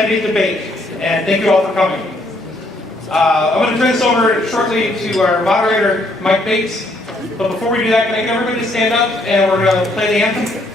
candidate debate, and thank you all for coming. I'm going to turn this over shortly to our moderator, Mike Bates. But before we do that, can I get everybody to stand up and we're going to play the anthem?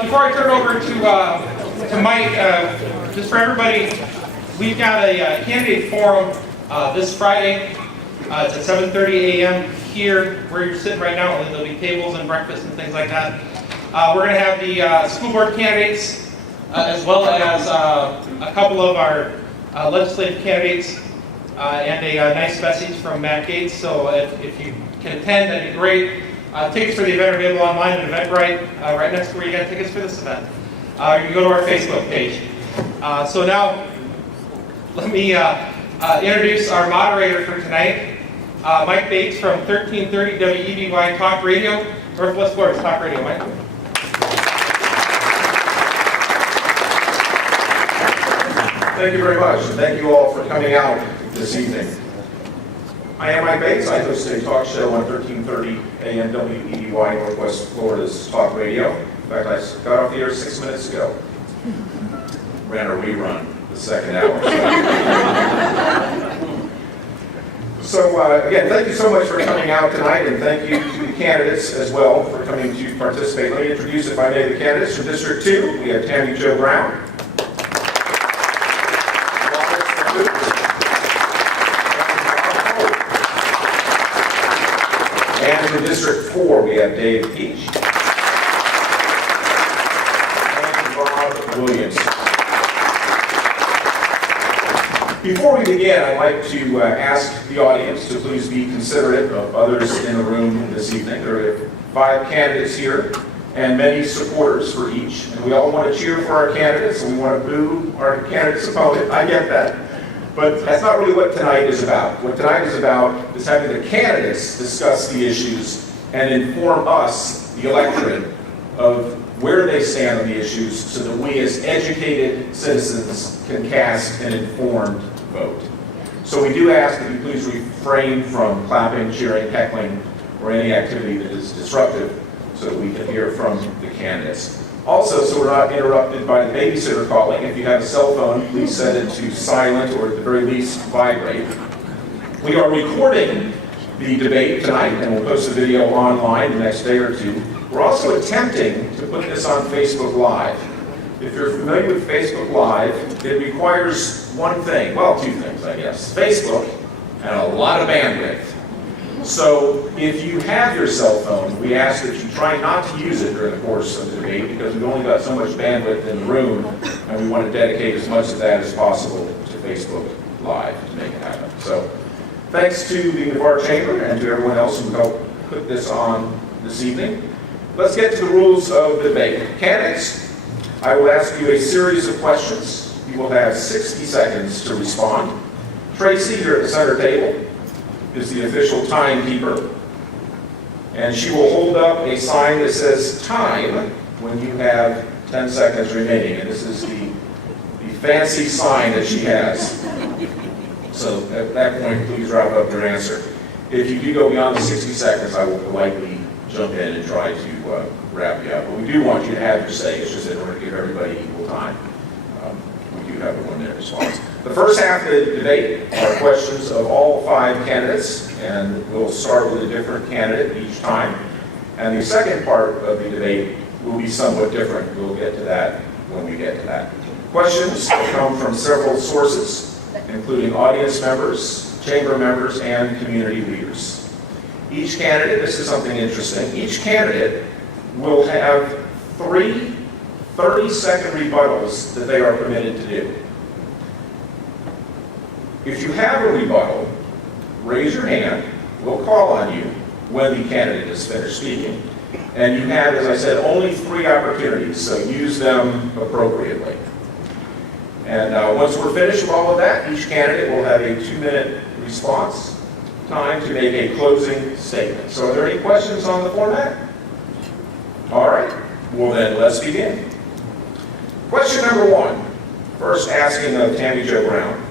Before I turn it over to Mike, just for everybody, we've got a candidate forum this Friday. It's at 7:30 a.m. here where you're sitting right now. There'll be tables and breakfast and things like that. We're going to have the school board candidates as well as a couple of our legislative candidates and a nice message from Matt Gates. So if you can attend, that'd be great. Tickets for the event are available online at Eventbrite, right next to where you got tickets for this event. You can go to our Facebook page. So now, let me introduce our moderator for tonight, Mike Bates from 1330 WEBY Talk Radio, Northwest Florida's Talk Radio. Mike. Thank you very much, and thank you all for coming out this evening. I am Mike Bates. I host a talk show on 1330 AM WEBY Northwest Florida's Talk Radio. In fact, I got off the air 6 minutes ago. Ran a rerun the second hour. So again, thank you so much for coming out tonight, and thank you to the candidates as well for coming to participate. Let me introduce, if I may, the candidates from District 2. We have Tammy Jo Brown. And in District 4, we have Dave Peach and Bob Williams. Before we begin, I'd like to ask the audience to please be considerate of others in the room this evening. There are 5 candidates here and many supporters for each. And we all want to cheer for our candidates, and we want to boo our candidate's opponent. I get that. But that's not really what tonight is about. What tonight is about is having the candidates discuss the issues and inform us, the electorate, of where they stand on the issues so that we as educated citizens can cast an informed vote. So we do ask that you please refrain from clapping, cheering, heckling, or any activity that is disruptive so that we can hear from the candidates. Also, so we're not interrupted by the babysitter calling, if you have a cell phone, please set it to silent or at the very least vibrate. We are recording the debate tonight and we'll post a video online the next day or two. We're also attempting to put this on Facebook Live. If you're familiar with Facebook Live, it requires one thing, well, 2 things, I guess. Facebook and a lot of bandwidth. So if you have your cell phone, we ask that you try not to use it during the course of the debate because we've only got so much bandwidth in the room and we want to dedicate as much of that as possible to Facebook Live to make it happen. So thanks to the Navarre Chamber and to everyone else who helped put this on this evening. Let's get to the rules of the debate. Candidates, I will ask you a series of questions. You will have 60 seconds to respond. Tracy, here at the center table, is the official timekeeper. And she will hold up a sign that says time when you have 10 seconds remaining. And this is the fancy sign that she has. So at that point, please wrap up your answer. If you do go beyond the 60 seconds, I will politely jump in and try to wrap you up. But we do want you to have your say. It's just in order to give everybody equal time. We do have a 1-minute response. The first half of the debate are questions of all 5 candidates, and we'll start with a different candidate each time. And the second part of the debate will be somewhat different. We'll get to that when we get to that. Questions come from several sources, including audience members, chamber members, and community leaders. Each candidate, this is something interesting, each candidate will have 3 30-second rebuttals that they are permitted to do. If you have a rebuttal, raise your hand. We'll call on you when the candidate is finished speaking. And you have, as I said, only 3 opportunities, so use them appropriately. And once we're finished with all of that, each candidate will have a 2-minute response time to make a closing statement. So are there any questions on the format? All right. Well then, let's begin. Question number 1. First asking of Tammy Jo Brown.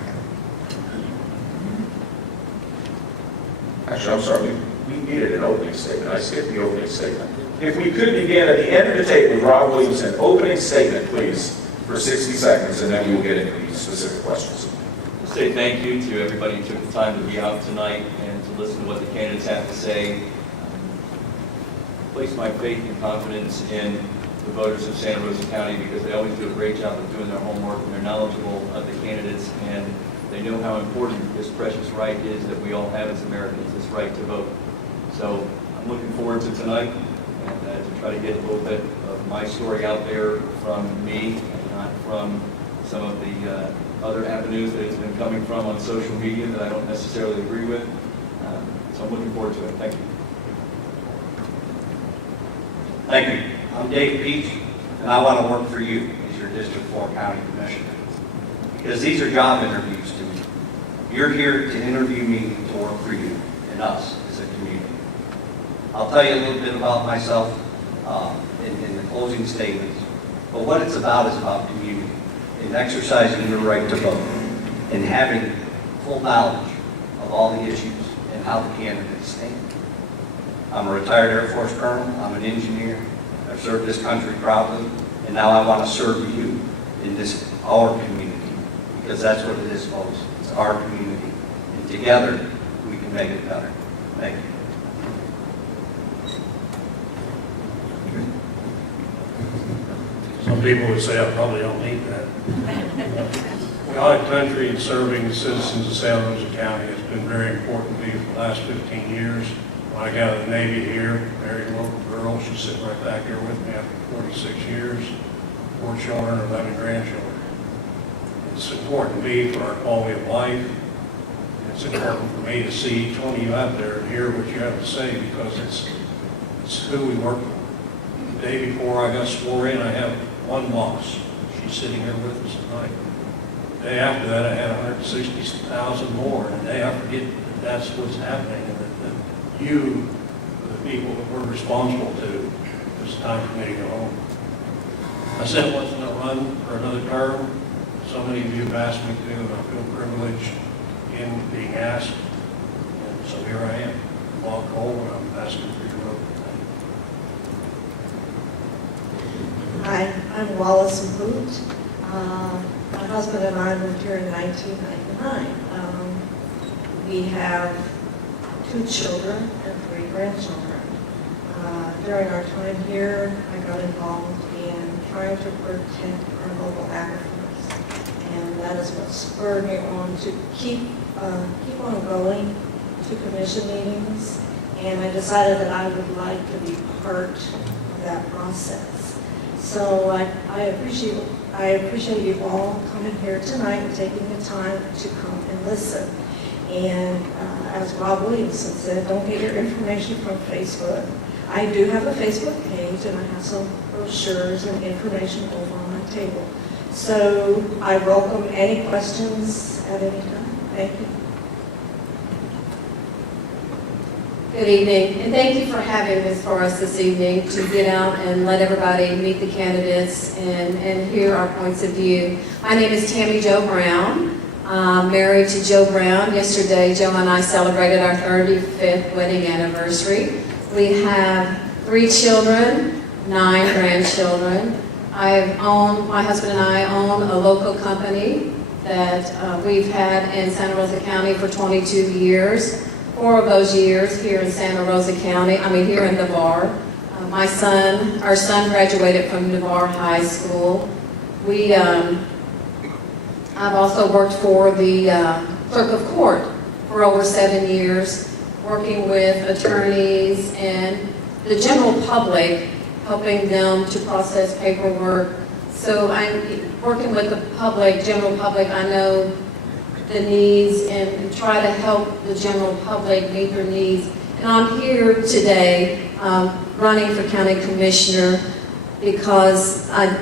Actually, I'm sorry, we needed an opening statement. I skipped the opening statement. If we could begin at the end of the tape with Rob Williamson, opening statement, please, for 60 seconds, and then we will get into these specific questions. I'll say thank you to everybody who took the time to be out tonight and to listen to what the candidates have to say. Place my faith and confidence in the voters of Santa Rosa County because they always do a great job of doing their homework and they're knowledgeable of the candidates and they know how important this precious right is that we all have as Americans, this right to vote. So I'm looking forward to tonight and to try to get a little bit of my story out there from me and not from some of the other avenues that it's been coming from on social media that I don't necessarily agree with. So I'm looking forward to it. Thank you. Thank you. I'm Dave Peach, and I want to work for you as your District 4 County Commissioner. Because these are job interviews to me. You're here to interview me to work for you and us as a community. I'll tell you a little bit about myself in the closing statements, but what it's about is about community and exercising your right to vote and having full knowledge of all the issues and how the candidates stand. I'm a retired Air Force colonel, I'm an engineer, I've served this country proudly, and now I want to serve you in this, our community, because that's what it is, folks. It's our community, and together we can make it better. Thank you. Some people would say I probably don't need that. God, country, and serving the citizens of Santa Rosa County has been very important to me for the last 15 years. When I got out of the Navy here, married a local girl, she's sitting right back here with me after 46 years, 4 children, 11 grandchildren. It's important to me for our quality of life. It's important for me to see each one of you out there and hear what you have to say because it's who we work for. The day before I got sworn in, I have one boss. She's sitting here with us tonight. The day after that, I had 160,000 more. And the day I forget that that's what's happening and that you, the people that we're responsible to, it's time for me to go home. I said I wasn't going to run for another term. So many of you have asked me to, and I feel privileged in being asked. And so here I am, Bob Cole, and I'm asking for your vote. Hi, I'm Wallace Boot. My husband and I moved here in 1999. We have 2 children and 3 grandchildren. During our time here, I got involved in trying to protect our local aquifers. And that is what spurred me on to keep on going to commission meetings. And I decided that I would like to be part of that process. So I appreciate you all coming here tonight and taking the time to come and listen. And as Rob Williamson said, don't get your information from Facebook. I do have a Facebook page and I have some brochures and information over on my table. So I welcome any questions at any time. Thank you. Good evening, and thank you for having this for us this evening to get out and let everybody meet the candidates and hear our points of view. My name is Tammy Jo Brown. Married to Joe Brown. Yesterday, Joe and I celebrated our 35th wedding anniversary. We have 3 children, 9 grandchildren. My husband and I own a local company that we've had in Santa Rosa County for 22 years. 4 of those years here in Santa Rosa County, here in Navarre. Our son graduated from Navarre High School. I've also worked for the clerk of court for over 7 years, working with attorneys and the general public, helping them to process paperwork. So I'm working with the public, general public. I know the needs and try to help the general public meet their needs. And I'm here today running for county commissioner because I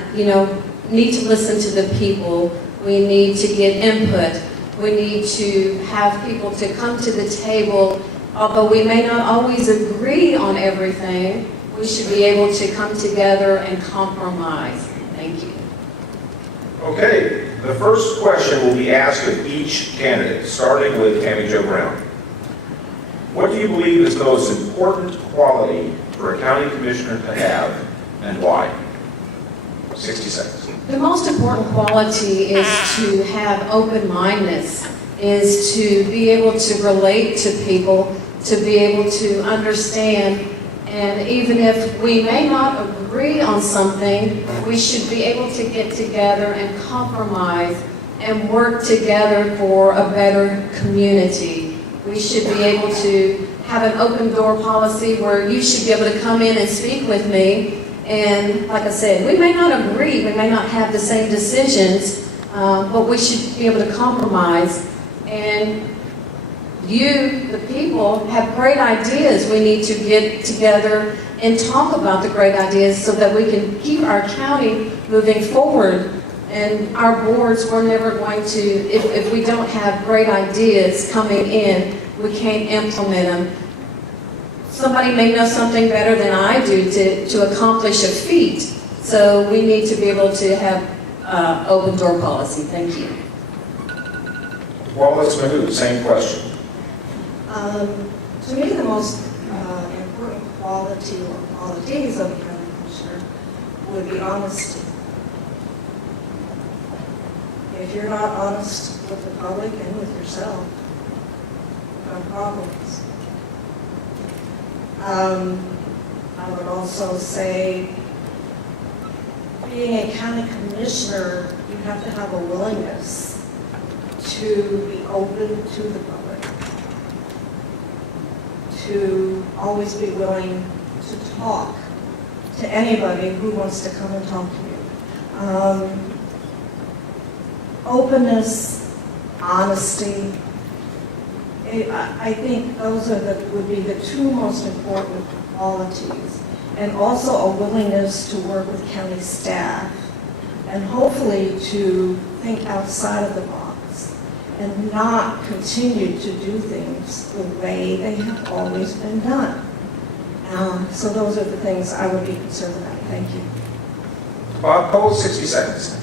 need to listen to the people. We need to get input. We need to have people to come to the table. Although we may not always agree on everything, we should be able to come together and compromise. Thank you. Okay, the first question will be asked of each candidate, starting with Tammy Jo Brown. What do you believe is the most important quality for a county commissioner to have, and why? 60 seconds. The most important quality is to have open-mindedness, is to be able to relate to people, to be able to understand. And even if we may not agree on something, we should be able to get together and compromise and work together for a better community. We should be able to have an open door policy where you should be able to come in and speak with me. And like I said, we may not agree, we may not have the same decisions, but we should be able to compromise. And you, the people, have great ideas. We need to get together and talk about the great ideas so that we can keep our county moving forward. And our boards, we're never going to, if we don't have great ideas coming in, we can't implement them. Somebody may know something better than I do to accomplish a feat. So we need to be able to have open door policy. Thank you. Wallace Mahood, same question. To me, the most important quality or qualities of a county commissioner would be honesty. If you're not honest with the public and with yourself, you have problems. I would also say, being a county commissioner, you have to have a willingness to be open to the public, to always be willing to talk to anybody who wants to come and talk to you. Openness, honesty, I think those would be the 2 most important qualities. And also a willingness to work with county staff and hopefully to think outside of the box and not continue to do things the way they have always been done. So those are the things I would be concerned about. Thank you. Bob Cole, 60 seconds.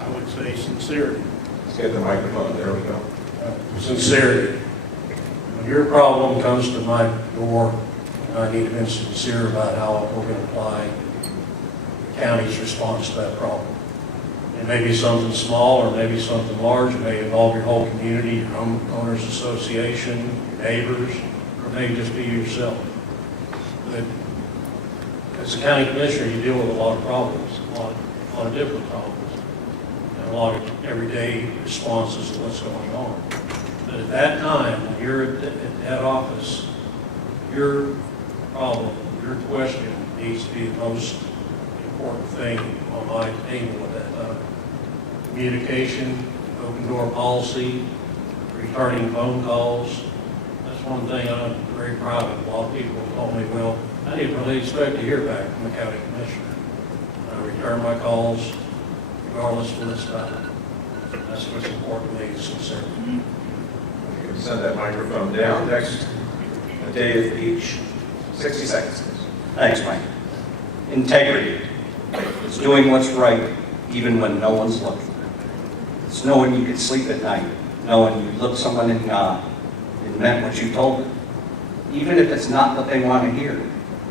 I would say sincerity. Let's get the microphone. There we go. Sincerity. When your problem comes to my door, I need to be sincere about how we're going to apply the county's response to that problem. It may be something small or maybe something large. It may involve your whole community, your homeowners association, your neighbors, or maybe just be yourself. But as a county commissioner, you deal with a lot of problems, a lot of different problems, and a lot of everyday responses to what's going on. But at that time, when you're at that office, your problem, your question needs to be the most important thing on my table at that time. Communication, open door policy, returning phone calls. That's one thing I'm very proud of. A lot of people have told me, well, I didn't really expect to hear back from the county commissioner. I return my calls regardless of what's about. That's what's important to me, sincerity. You can send that microphone down. Next, Dave Beach, 60 seconds. Thanks, Mike. Integrity. It's doing what's right even when no one's looking. It's knowing you could sleep at night, knowing you looked someone in the eye and meant what you told them. Even if it's not what they want to hear.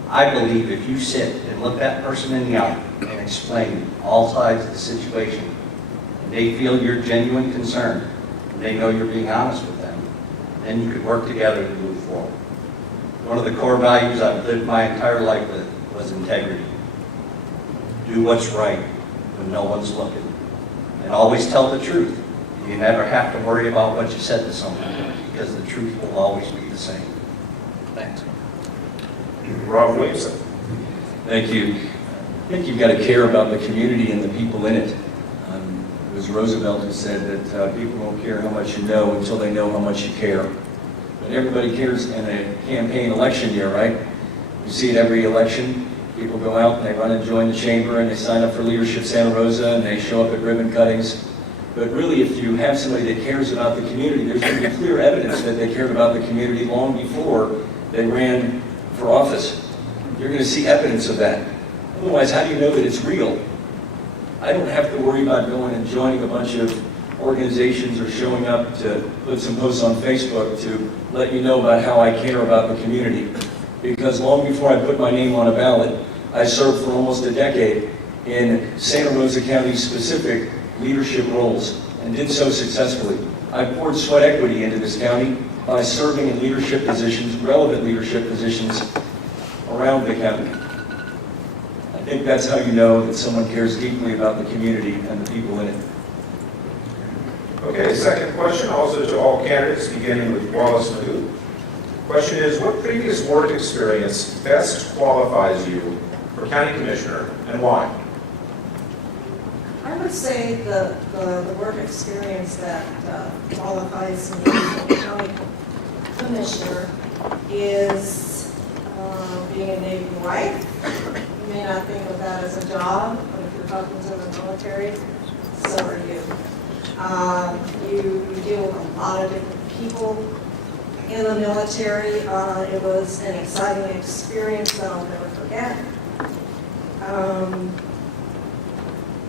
I believe if you sit and look that person in the eye and explain all sides of the situation, and they feel your genuine concern, and they know you're being honest with them, then you could work together to move forward. One of the core values I've lived my entire life with was integrity. Do what's right when no one's looking. And always tell the truth. You never have to worry about what you said to someone, because the truth will always be the same. Thanks. Rob Williamson. Thank you. I think you've got to care about the community and the people in it. It was Roosevelt who said that people don't care how much you know until they know how much you care. But everybody cares in a campaign election year, right? You see it every election. People go out and they run and join the chamber and they sign up for Leadership Santa Rosa and they show up at ribbon cuttings. But really, if you have somebody that cares about the community, there's going to be clear evidence that they cared about the community long before they ran for office. You're going to see evidence of that. Otherwise, how do you know that it's real? I don't have to worry about going and joining a bunch of organizations or showing up to put some posts on Facebook to let you know about how I care about the community. Because long before I put my name on a ballot, I served for almost a decade in Santa Rosa County specific leadership roles and did so successfully. I poured sweat equity into this county by serving in leadership positions, relevant leadership positions around the county. I think that's how you know that someone cares deeply about the community and the people in it. Okay, second question, also to all candidates, beginning with Wallace Magoo. Question is, what previous work experience best qualifies you for county commissioner and why? I would say the work experience that qualifies me for county commissioner is being a Navy wife. You may not think of that as a job, but if you're talking to the military, so are you. You deal with a lot of different people in the military. It was an exciting experience that I'll never forget.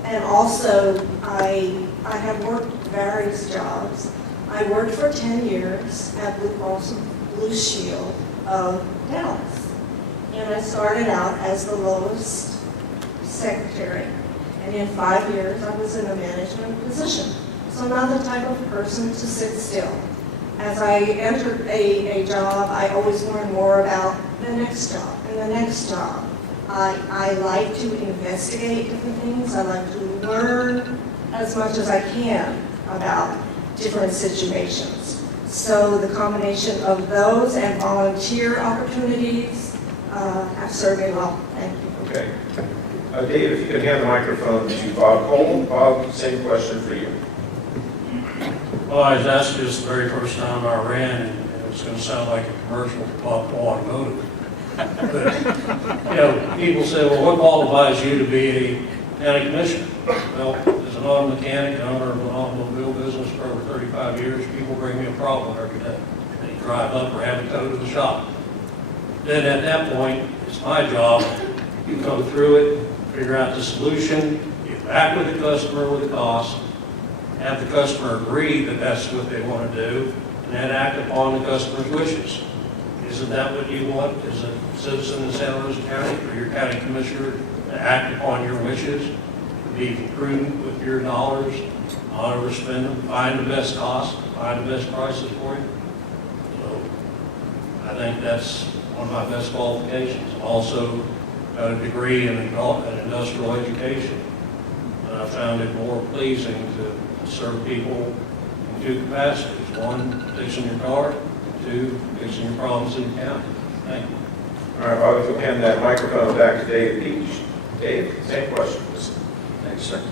And also, I have worked various jobs. I worked for 10 years at Blue Shield of Dallas. And I started out as the lowest secretary. And in 5 years, I was in a management position. So I'm not the type of person to sit still. As I entered a job, I always learned more about the next job and the next job. I like to investigate different things. I like to learn as much as I can about different situations. So the combination of those and volunteer opportunities have served me well. Thank you. Okay. Dave, if you could hand the microphone to Bob Cole. Bob, same question for you. Well, I was asked this the very first time I ran, and it's going to sound like a commercial for Bob Cole Automotive. But, people say, well, what qualifies you to be a county commissioner? Well, as an auto mechanic and owner of an automobile business for over 35 years, people bring me a problem every day. They drive up or have it towed to the shop. Then at that point, it's my job to go through it, figure out the solution, get back with the customer with the cost, have the customer agree that that's what they want to do, and then act upon the customer's wishes. Isn't that what you want as a citizen in Santa Rosa County, for your county commissioner to act upon your wishes, to be prudent with your dollars, not overspend them, find the best cost, find the best prices for you? So I think that's one of my best qualifications. I've also got a degree in industrial education, and I found it more pleasing to serve people in two capacities. One, fixing your car, and two, fixing your problems in the county. Thank you. All right, Bob, if you'll hand that microphone back to Dave Peach. Dave, same question. Thanks, sir.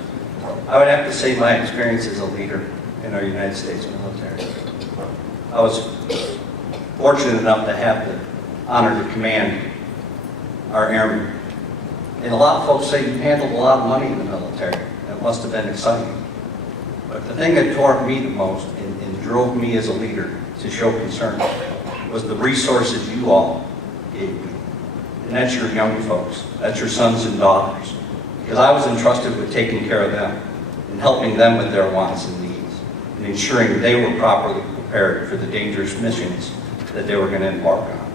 I would have to say my experience as a leader in our United States military. I was fortunate enough to have the honor to command our airmen. And a lot of folks say you handled a lot of money in the military. It must have been exciting. But the thing that tore me the most and drove me as a leader to show concern was the resources you all gave me. And that's your young folks. That's your sons and daughters. Because I was entrusted with taking care of them and helping them with their wants and needs. and ensuring they were properly prepared for the dangerous missions that they were going to embark on.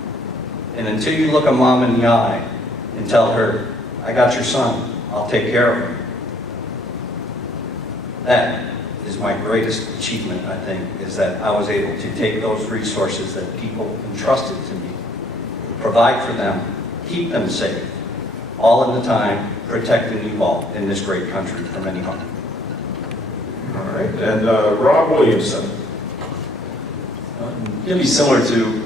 And until you look a mom in the eye and tell her, I got your son, I'll take care of him. That is my greatest achievement, I think, is that I was able to take those resources that people entrusted to me, provide for them, keep them safe, all in the time protecting you all in this great country from any harm. All right, and Rob Williamson. It's going to be similar to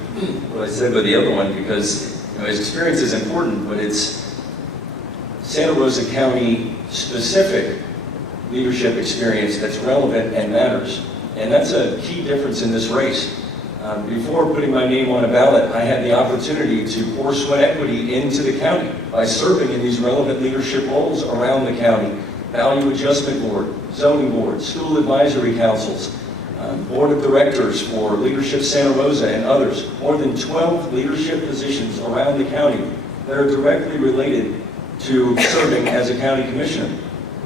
what I said with the other one, because his experience is important, but it's Santa Rosa County specific leadership experience that's relevant and matters. And that's a key difference in this race. Before putting my name on a ballot, I had the opportunity to pour sweat equity into the county by serving in these relevant leadership roles around the county. Value Adjustment Board, Zoning Board, School Advisory Councils, Board of Directors for Leadership Santa Rosa and others. More than 12 leadership positions around the county that are directly related to serving as a county commissioner.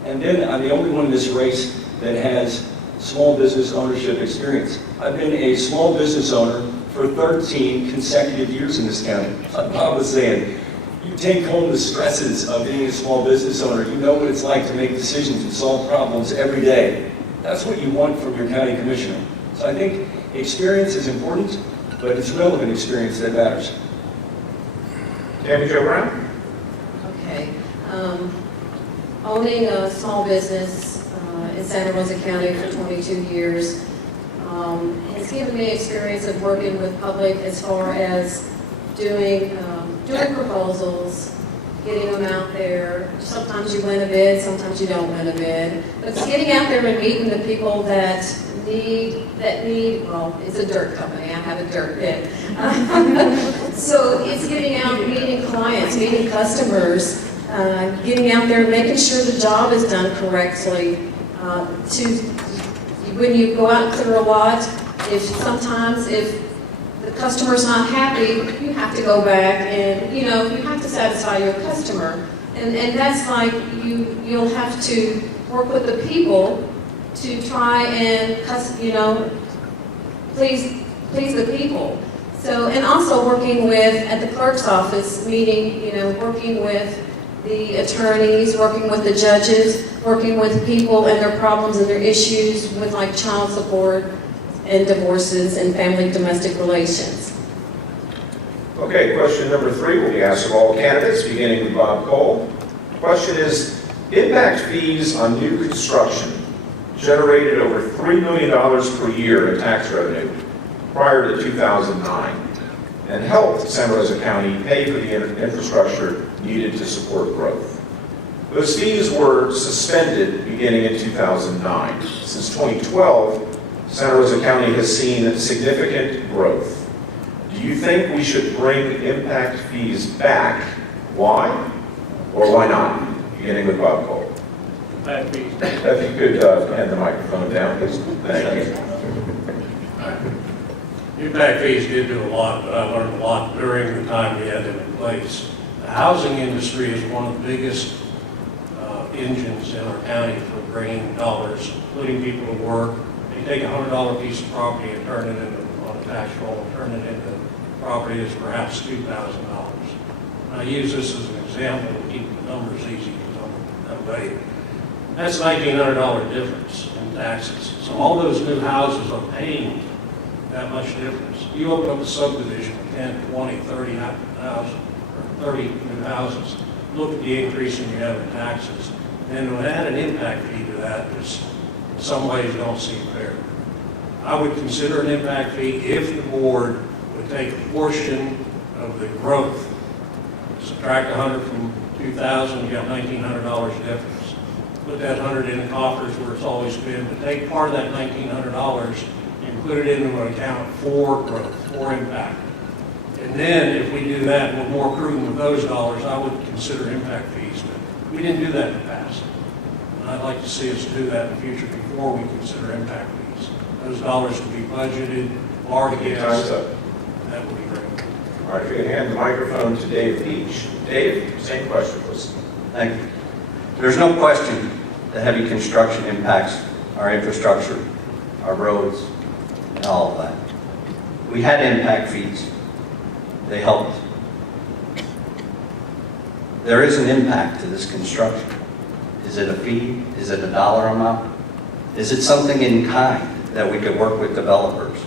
And then I'm the only one in this race that has small business ownership experience. I've been a small business owner for 13 consecutive years in this county. Like Bob was saying, you take home the stresses of being a small business owner. You know what it's like to make decisions and solve problems every day. That's what you want from your county commissioner. So I think experience is important, but it's relevant experience that matters. Tammy Jo Brown. Okay. Owning a small business in Santa Rosa County for 22 years has given me experience of working with public as far as doing proposals, getting them out there. Sometimes you win a bid, sometimes you don't win a bid. But it's getting out there and meeting the people that need, well, it's a dirt company, I have a dirt bid. So it's getting out, meeting clients, meeting customers, getting out there, making sure the job is done correctly. When you go out and clear a lot, sometimes if the customer's not happy, you have to go back and, you have to satisfy your customer. And that's like, you'll have to work with the people to try and, please the people. So, and also working with, at the clerk's office, meeting, working with the attorneys, working with the judges, working with people and their problems and their issues with like child support and divorces and family domestic relations. Okay, question number 3 will be asked of all candidates, beginning with Bob Cole. Question is, impact fees on new construction generated over $3 million per year in tax revenue prior to 2009 and helped Santa Rosa County pay for the infrastructure needed to support growth. Those fees were suspended beginning in 2009. Since 2012, Santa Rosa County has seen significant growth. Do you think we should bring impact fees back? Why or why not? Beginning with Bob Cole. Impact fees. If you could hand the microphone down, please. Thank you. Impact fees did do a lot, but I learned a lot during the time we had them in place. The housing industry is one of the biggest engines in our county for bringing dollars, including people to work. They take a $100 piece of property and turn it into, on a tax roll, and turn it into property that's perhaps $2,000. I use this as an example to keep the numbers easy because I'm that way. That's $1,900 difference in taxes. So all those new houses are paying that much difference. You open up a subdivision of 10, 20, 30,000, or 30 new houses, look at the increase in you have in taxes, and to add an impact fee to that is, in some ways, don't seem fair. I would consider an impact fee if the board would take a portion of the growth, subtract 100 from 2,000, you got $1,900 difference. Put that 100 in the coffers where it's always been, but take part of that $1,900 and put it into an account for growth, for impact. And then if we do that, we're more prudent with those dollars, I would consider impact fees, but we didn't do that in the past. And I'd like to see us do that in the future before we consider impact fees. Those dollars can be budgeted, or Time's up. that would be great. All right, if you can hand the microphone to Dave Beach. Dave, same question, please. Thank you. There's no question that heavy construction impacts our infrastructure our roads, and all of that. We had impact fees. They helped. There is an impact to this construction. Is it a fee? Is it a dollar amount? Is it something in kind that we could work with developers?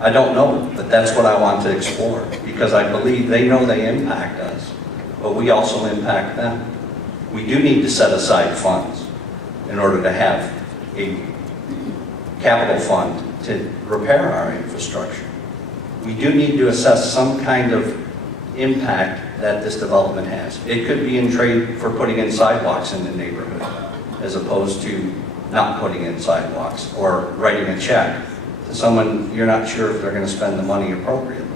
I don't know, but that's what I want to explore, because I believe they know they impact us, but we also impact them. We do need to set aside funds in order to have a capital fund to repair our infrastructure. We do need to assess some kind of impact that this development has. It could be in trade for putting in sidewalks in the neighborhood, as opposed to not putting in sidewalks, or writing a check to someone you're not sure if they're going to spend the money appropriately.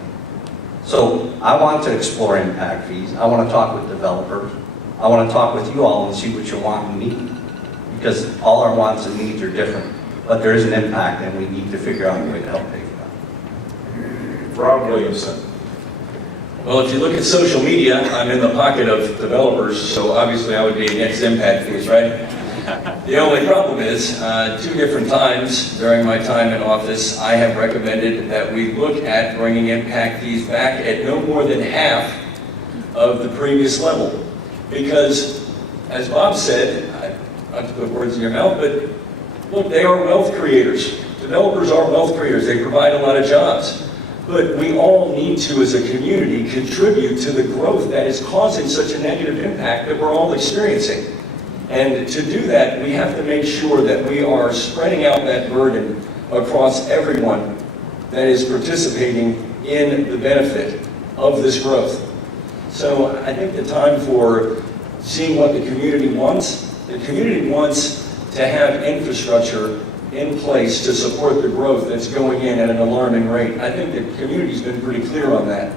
So I want to explore impact fees. I want to talk with developers. I want to talk with you all and see what you want and need, because all our wants and needs are different. But there is an impact, and we need to figure out a way to help pay for that. Rob Williamson. Well, if you look at social media, I'm in the pocket of developers, so obviously I would be against impact fees, right? The only problem is, 2 different times during my time in office, I have recommended that we look at bringing impact fees back at no more than half of the previous level. Because, as Bob said, not to put words in your mouth, but look, they are wealth creators. Developers are wealth creators. They provide a lot of jobs. But we all need to, as a community, contribute to the growth that is causing such a negative impact that we're all experiencing. And to do that, we have to make sure that we are spreading out that burden across everyone that is participating in the benefit of this growth. So I think the time for seeing what the community wants to have infrastructure in place to support the growth that's going in at an alarming rate. I think the community's been pretty clear on that.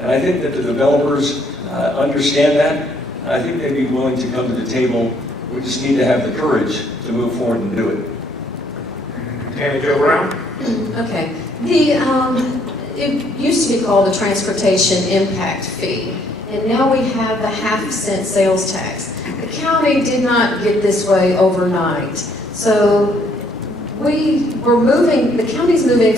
And I think that the developers understand that. And I think they'd be willing to come to the table. We just need to have the courage to move forward and do it. Tammy Jo Brown. Okay. It used to be called the transportation impact fee, and now we have the half-cent sales tax. The county did not get this way overnight. So the county's moving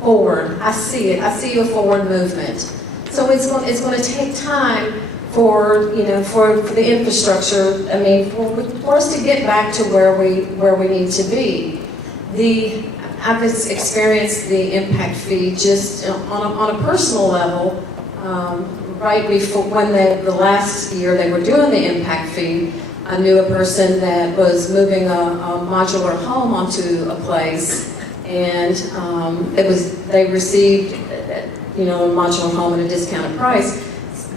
forward. I see it. I see a forward movement. So it's going to take time for the infrastructure. I mean, for us to get back to where we need to be. I've experienced the impact fee just on a personal level. Right before the last year they were doing the impact fee, I knew a person that was moving a modular home onto a place, and they received a modular home at a discounted price.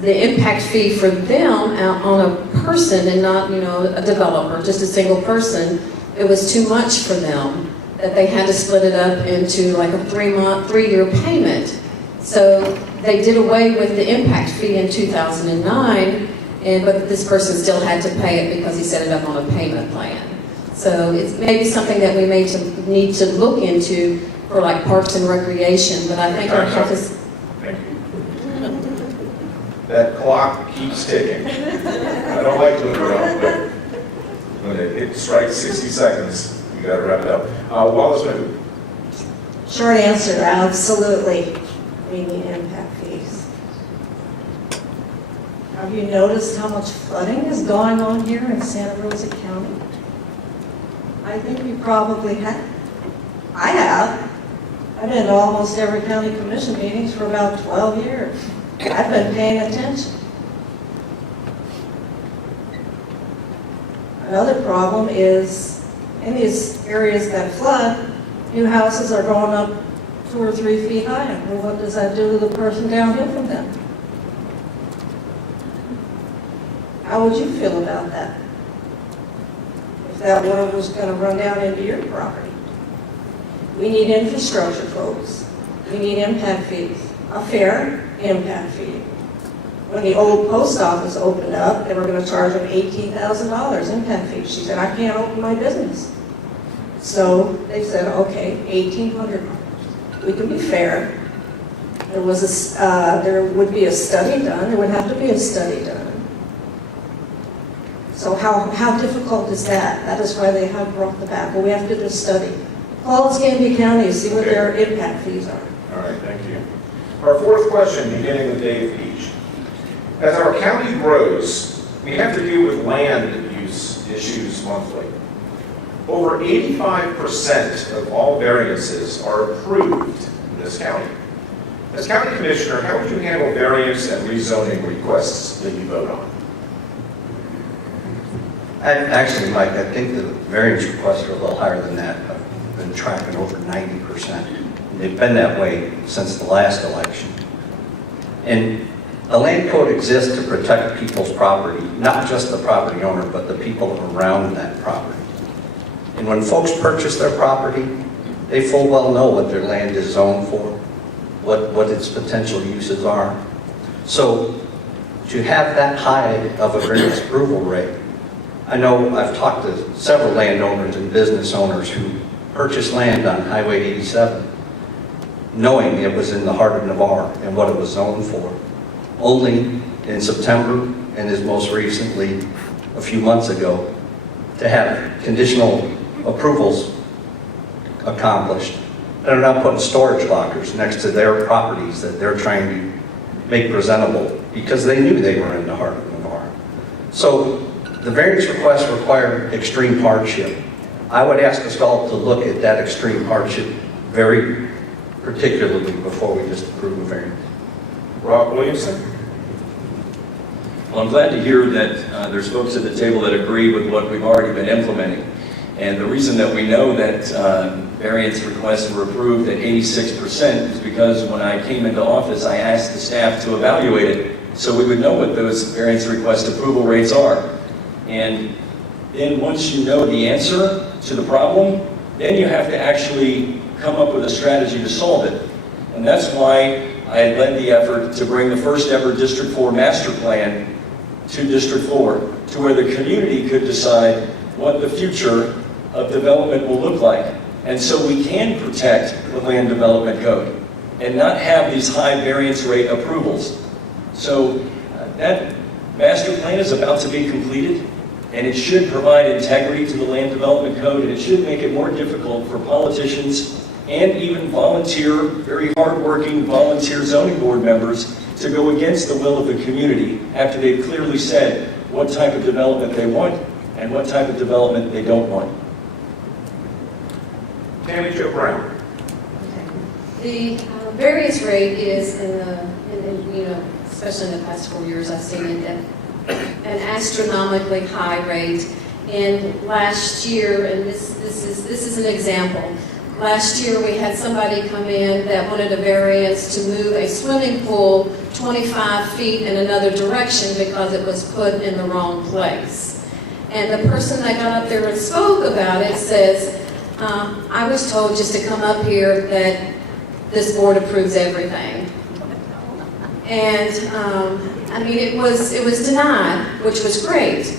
The impact fee for them on a person, and not a developer, just a single person, it was too much for them, that they had to split it up into like a 3-year payment. So they did away with the impact fee in 2009, but this person still had to pay it because he set it up on a payment plan. So it's maybe something that we may need to look into for like parks and recreation, but I think our health is... Thank you. That clock keeps ticking. I don't like to move around, but when it strikes 60 seconds, you got to wrap it up. Wallace Moon. Short answer, absolutely. We need impact fees. Have you noticed how much flooding is going on here in Santa Rosa County? I think you probably have. I have. I've been to almost every county commission meetings for about 12 years. I've been paying attention. Another problem is in these areas that flood, new houses are going up 2 or 3 feet high. Well, what does that do to the person downhill from them? How would you feel about that? If that water was going to run down into your property? We need infrastructure, folks. We need impact fees. A fair impact fee. When the old post office opened up, they were going to charge them $18,000 impact fee. She said, I can't open my business. So they said, okay, $1,800. We can be fair. There would be a study done. There would have to be a study done. So how difficult is that? That is why they have brought the back. Well, we have to do a study. Call Escambia County, see what their impact fees are. All right, thank you. Our fourth question, beginning with Dave Peach. As our county grows, we have to deal with land use issues monthly. Over 85% of all variances are approved in this county. As county commissioner, how would you handle variance and rezoning requests that you vote on? Actually, Mike, I think the variance requests are a little higher than that. I've been tracking over 90%. They've been that way since the last election. And the land code exists to protect people's property, not just the property owner, but the people around that property. And when folks purchase their property, they full well know what their land is zoned for, what its potential uses are. So to have that high of a variance approval rate, I know I've talked to several landowners and business owners who purchased land on Highway 87, knowing it was in the heart of Navarre and what it was zoned for. Only in September, and as most recently a few months ago, to have conditional approvals accomplished. They're now putting storage lockers next to their properties that they're trying to make presentable because they knew they were in the heart of Navarre. So the variance requests require extreme hardship. I would ask us all to look at that extreme hardship very particularly before we just approve a variance. Rob Williamson? Well, I'm glad to hear that there's folks at the table that agree with what we've already been implementing. And the reason that we know that variance requests were approved at 86% is because when I came into office, I asked the staff to evaluate it so we would know what those variance request approval rates are. And then once you know the answer to the problem, then you have to actually come up with a strategy to solve it. And that's why I had led the effort to bring the first ever District 4 master plan to District 4, to where the community could decide what the future of development will look like. And so we can protect the land development code and not have these high variance rate approvals. So that master plan is about to be completed, and it should provide integrity to the land development code, and it should make it more difficult for politicians and even volunteer, very hardworking volunteer zoning board members to go against the will of the community after they've clearly said what type of development they want and what type of development they don't want. Tammy Jo Brown? The variance rate is especially in the past 4 years, I've seen it at an astronomically high rate. And last year, and this is an example, last year we had somebody come in that wanted a variance to move a swimming pool 25 feet in another direction because it was put in the wrong place. And the person that got up there and spoke about it says, I was told just to come up here that this board approves everything. And it was denied, which was great,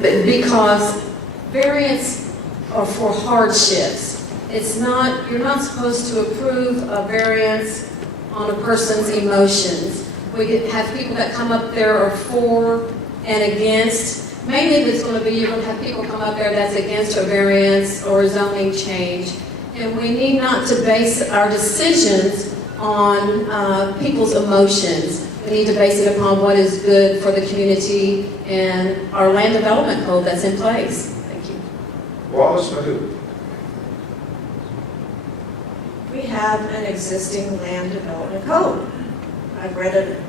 because variance are for hardships. You're not supposed to approve a variance on a person's emotions. We have people that come up there are for and against. Mainly if it's going to be, you're going to have people come up there that's against a variance or a zoning change. And we need not to base our decisions on people's emotions. We need to base it upon what is good for the community and our land development code that's in place. Thank you. Wallace Mahout? We have an existing land development code. I've read it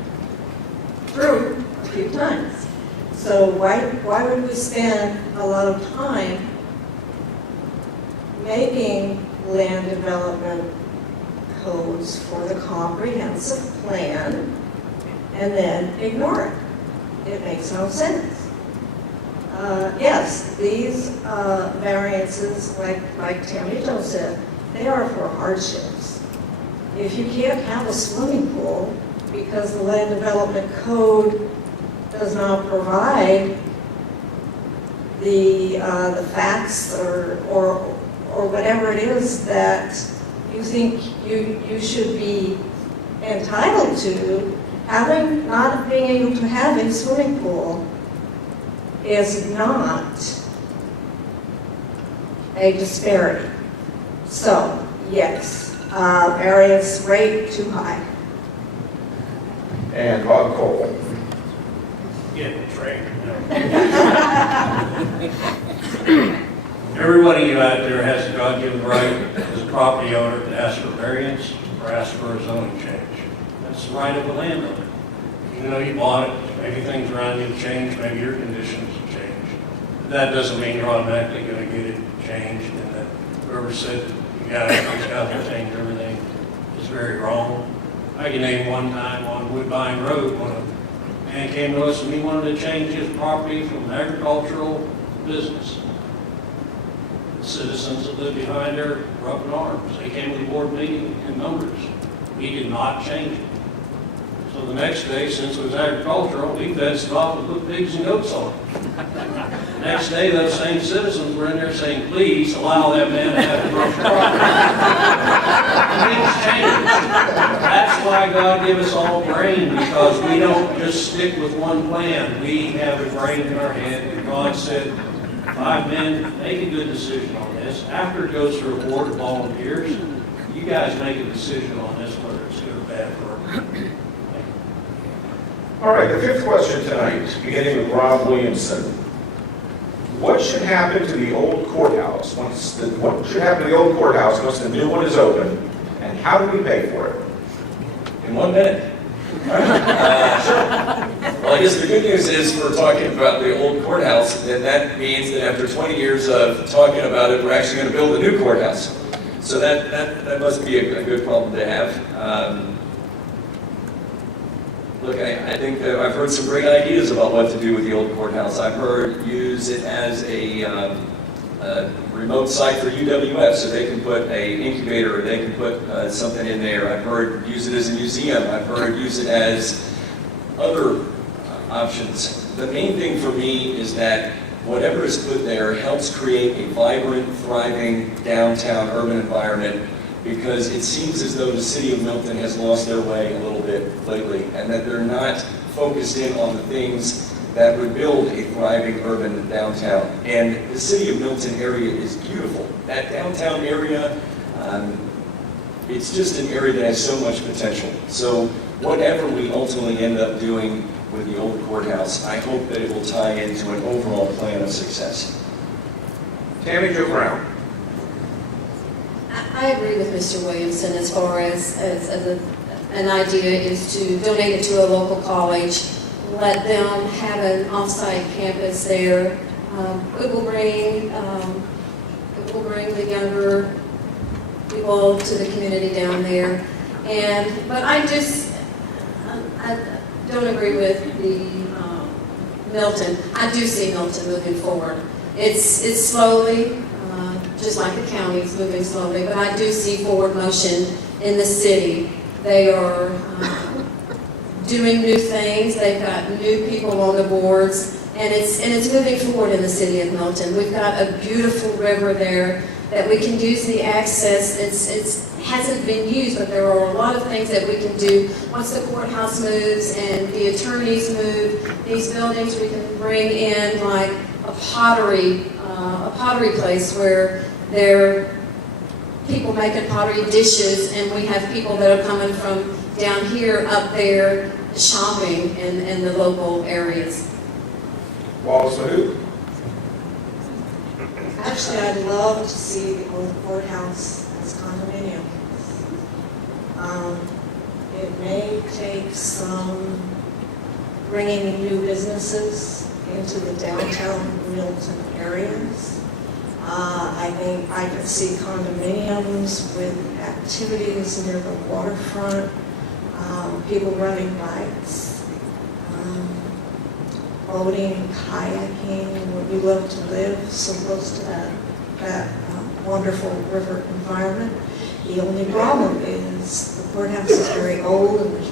through a few times. So why would we spend a lot of time making land development codes for the comprehensive plan and then ignore it? It makes no sense. Yes, these variances, like Tammy Jo said, they are for hardships. If you can't have a swimming pool because the land development code does not provide the facts or whatever it is that you think you should be entitled to, not being able to have a swimming pool is not a disparity. So, yes, variance rate too high. And Bob Cole. Getting trained. Every one of you out there has a God-given right as a property owner to ask for variance or ask for a zoning change. That's the right of the landowner. Even though you bought it, maybe things around you have changed, maybe your conditions have changed. But that doesn't mean you're automatically going to get it changed, and that whoever said you got to change everything is very wrong. I can name one time on Woodbine Road when a man came to us and he wanted to change his property from agricultural business. The citizens that lived behind there were up in arms. They came to the board meeting in numbers. We did not change it. So the next day, since it was agricultural, we fenced it off and put pigs and goats on it. The next day, those same citizens were in there saying, please allow that man to have commercial property. Things change. That's why God gave us all a brain, because we don't just stick with one plan. We have a brain in our head, and God said, 5 men, make a good decision on this. After it goes through a board of volunteers, you guys make a decision on this, whether it's good or bad for them. All right, the fifth question tonight, beginning with Rob Williamson. What should happen to the old courthouse once the new one is open, and how do we pay for it? In 1 minute. Well, I guess the good news is we're talking about the old courthouse, and that means that after 20 years of talking about it, we're actually going to build a new courthouse. So that must be a good problem to have. Look, I think that I've heard some great ideas about what to do with the old courthouse. I've heard use it as a remote site for UWF, so they can put an incubator, or they can put something in there. I've heard use it as a museum. I've heard use it as other options. The main thing for me is that whatever is put there helps create a vibrant, thriving downtown urban environment, because it seems as though the city of Milton has lost their way a little bit lately, and that they're not focused in on the things that would build a thriving urban downtown. And the city of Milton area is beautiful. That downtown area, it's just an area that has so much potential. So whatever we ultimately end up doing with the old courthouse, I hope that it will tie into an overall plan of success. Tammy Jo Brown. I agree with Mr. Williamson as far as an idea is to donate it to a local college, let them have an off-site campus there. It will bring the younger people to the community down there. But I don't agree with the Milton. I do see Milton moving forward. It's slowly. Just like the county is moving slowly, but I do see forward motion in the city. They are doing new things. They've got new people on the boards, and it's moving forward in the city of Milton. We've got a beautiful river there that we can use the access. It hasn't been used, but there are a lot of things that we can do once the courthouse moves and the attorneys move. These buildings we can bring in like a pottery place where there are people making pottery dishes, and we have people that are coming from down here up there shopping in the local areas. Wallace Mahout. Actually, I'd love to see the old courthouse as condominium. It may take some bringing new businesses into the downtown Milton areas. I think I could see condominiums with activities near the waterfront, people riding bikes, boating, kayaking. Would we love to live so close to that wonderful river environment? The only problem is the courthouse is very old, and there's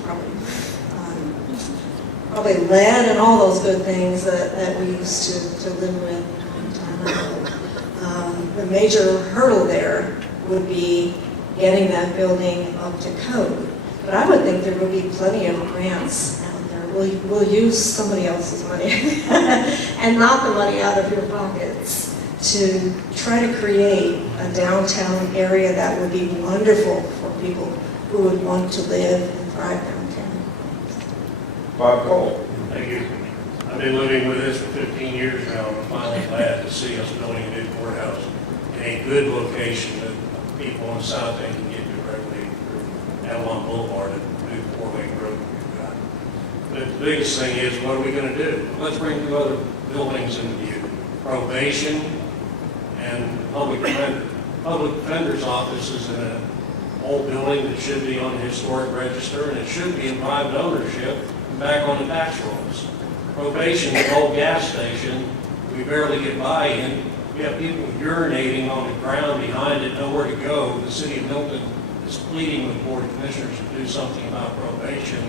probably lead and all those good things that we used to live with a long time ago. The major hurdle there would be getting that building up to code. But I would think there would be plenty of grants out there. We'll use somebody else's money and not the money out of your pockets to try to create a downtown area that would be wonderful for people who would want to live and thrive downtown. Bob Cole. Thank you. I've been living with this for 15 years now. I'm finally glad to see us building a new courthouse in a good location that people on the south end can get directly through Avalon Boulevard and the new four-lane road we've got. But the biggest thing is, what are we going to do? Let's bring two other buildings into view. Probation and public defender. Public defender's office is in an old building that should be on the historic register, and it should be in private ownership and back on the tax rolls. Probation, the old gas station, we barely get by in. We have people urinating on the ground behind it, nowhere to go. The city of Milton is pleading with the Board of Commissioners to do something about probation.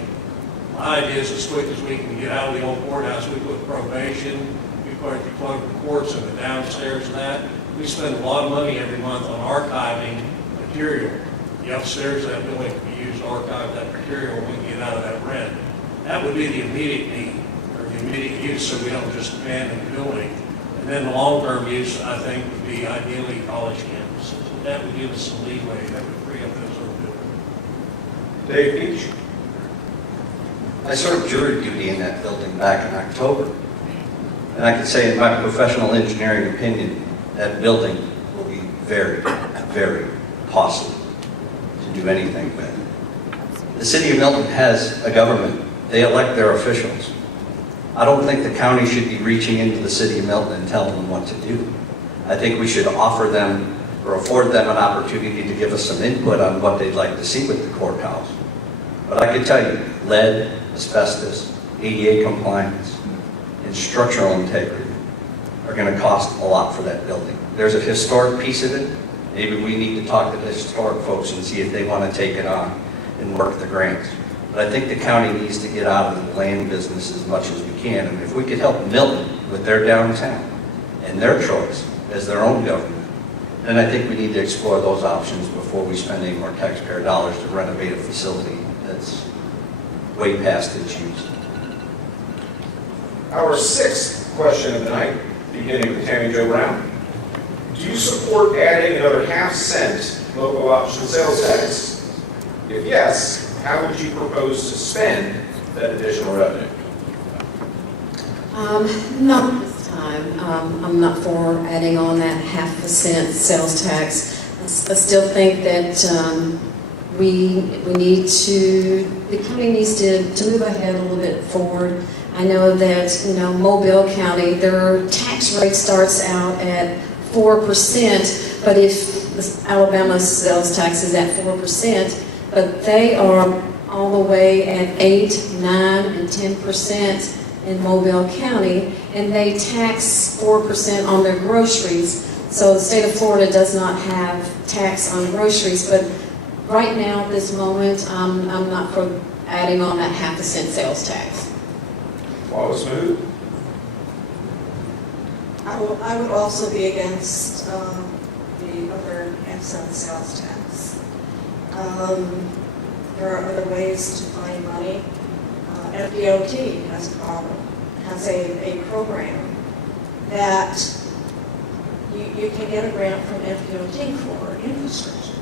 My idea is, as quick as we can get out of the old courthouse, we put probation, we put the clerk of courts in the downstairs of that. We spend a lot of money every month on archiving material. The upstairs of that building can be used to archive that material when we get out of that rent. That would be the immediate need, or the immediate use, so we don't just abandon the building. And then the long-term use, I think, would be ideally college campuses. That would give us some leeway, that would free up those other buildings. Dave Beach. I served jury duty in that building back in October. And I can say, in my professional engineering opinion, that building will be very, very costly to do anything with. The city of Milton has a government. They elect their officials. I don't think the county should be reaching into the city of Milton and telling them what to do. I think we should offer them or afford them an opportunity to give us some input on what they'd like to see with the courthouse. But I can tell you, lead, asbestos, ADA compliance, and structural integrity are going to cost a lot for that building. There's a historic piece of it. Maybe we need to talk to the historic folks and see if they want to take it on and work the grants. But I think the county needs to get out of the land business as much as we can. And if we could help Milton with their downtown and their choice as their own government, then I think we need to explore those options before we spend any more taxpayer dollars to renovate a facility that's way past its use. Our sixth question of the night, beginning with Tammy Jo Brown. Do you support adding another half-cent local option sales tax? If yes, how would you propose to spend that additional revenue? Not at this time. I'm not for adding on that 0.5 cent sales tax. I still think that we need to, the county needs to move ahead a little bit forward. I know that, Mobile County, their tax rate starts out at 4%, but if Alabama's sales tax is at 4%, but they are all the way at 8, 9, and 10% in Mobile County, and they tax 4% on their groceries. So the state of Florida does not have tax on groceries, but right now at this moment, I'm not for adding on that 0.5 cent sales tax. Wallace Mood. I would also be against the other 0.5 cent sales tax. There are other ways to find money. FDOT has a program that you can get a grant from FDOT for infrastructure.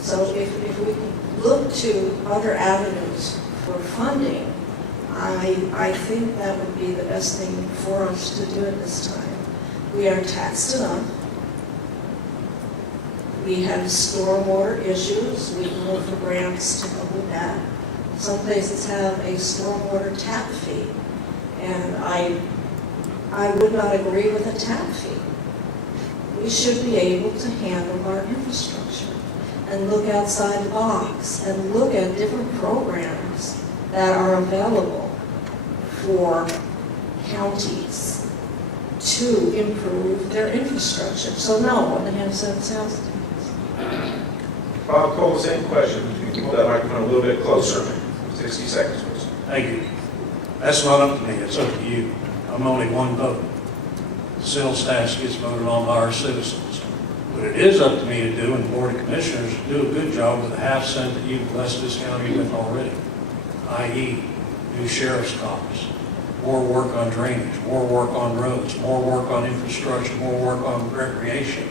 So if we look to other avenues for funding, I think that would be the best thing for us to do at this time. We are taxed enough. We have stormwater issues. We can look for grants to help with that. Some places have a stormwater tap fee, and I would not agree with a tap fee. We should be able to handle our infrastructure and look outside the box and look at different programs that are available for counties to improve their infrastructure. So no, on the 0.5 cent sales tax. Bob Cole, same question. You can hold that microphone a little bit closer. 60 seconds, please. Thank you. That's not up to me, it's up to you. I'm only one vote. The sales tax gets voted on by our citizens. What it is up to me to do, and the Board of Commissioners, do a good job with the 0.5 cent that you've blessed this county with already, i.e. new sheriff's cops, more work on drainage, more work on roads, more work on infrastructure, more work on recreation.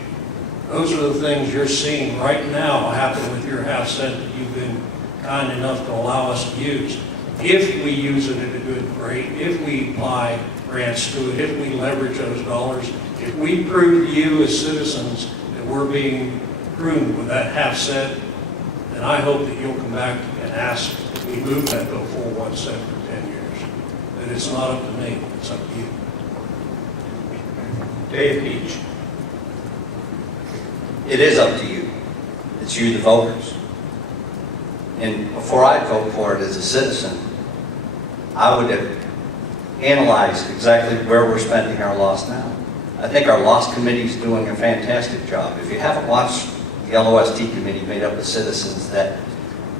Those are the things you're seeing right now happen with your half cent that you've been kind enough to allow us to use. If we use it at a good rate, if we apply grants to it, if we leverage those dollars, if we prove to you as citizens that we're being prudent with that half cent, then I hope that you'll come back and ask that we move that to a full 1 cent for 10 years. But it's not up to me, it's up to you. Dave Peach. It is up to you. It's you, the voters. And before I vote for it as a citizen, I would have analyzed exactly where we're spending our loss now. I think our loss committee is doing a fantastic job. If you haven't watched the LOST committee made up of citizens that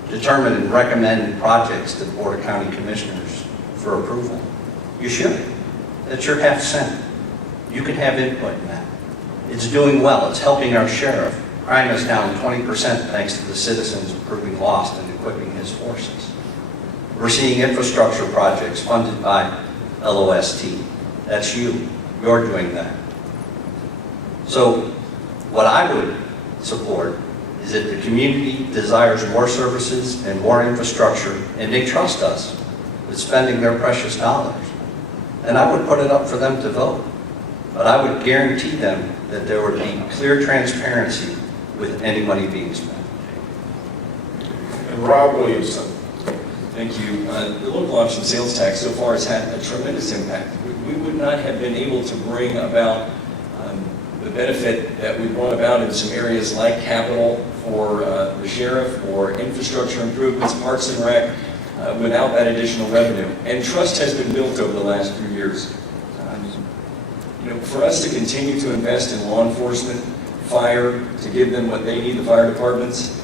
determine and recommend projects to the Board of County Commissioners for approval, you should. That's your half cent. You can have input in that. It's doing well. It's helping our sheriff. Crime is down 20% thanks to the citizens approving lost and equipping his forces. We're seeing infrastructure projects funded by LOST. That's you. You're doing that. So what I would support is that the community desires more services and more infrastructure, and they trust us with spending their precious dollars. And I would put it up for them to vote. But I would guarantee them that there would be clear transparency with any money being spent. And Rob Williamson. Thank you. The local option sales tax so far has had a tremendous impact. We would not have been able to bring about the benefit that we brought about in some areas like capital for the sheriff or infrastructure improvements, parks and rec, without that additional revenue. And trust has been built over the last few years. For us to continue to invest in law enforcement, fire, to give them what they need, the fire departments,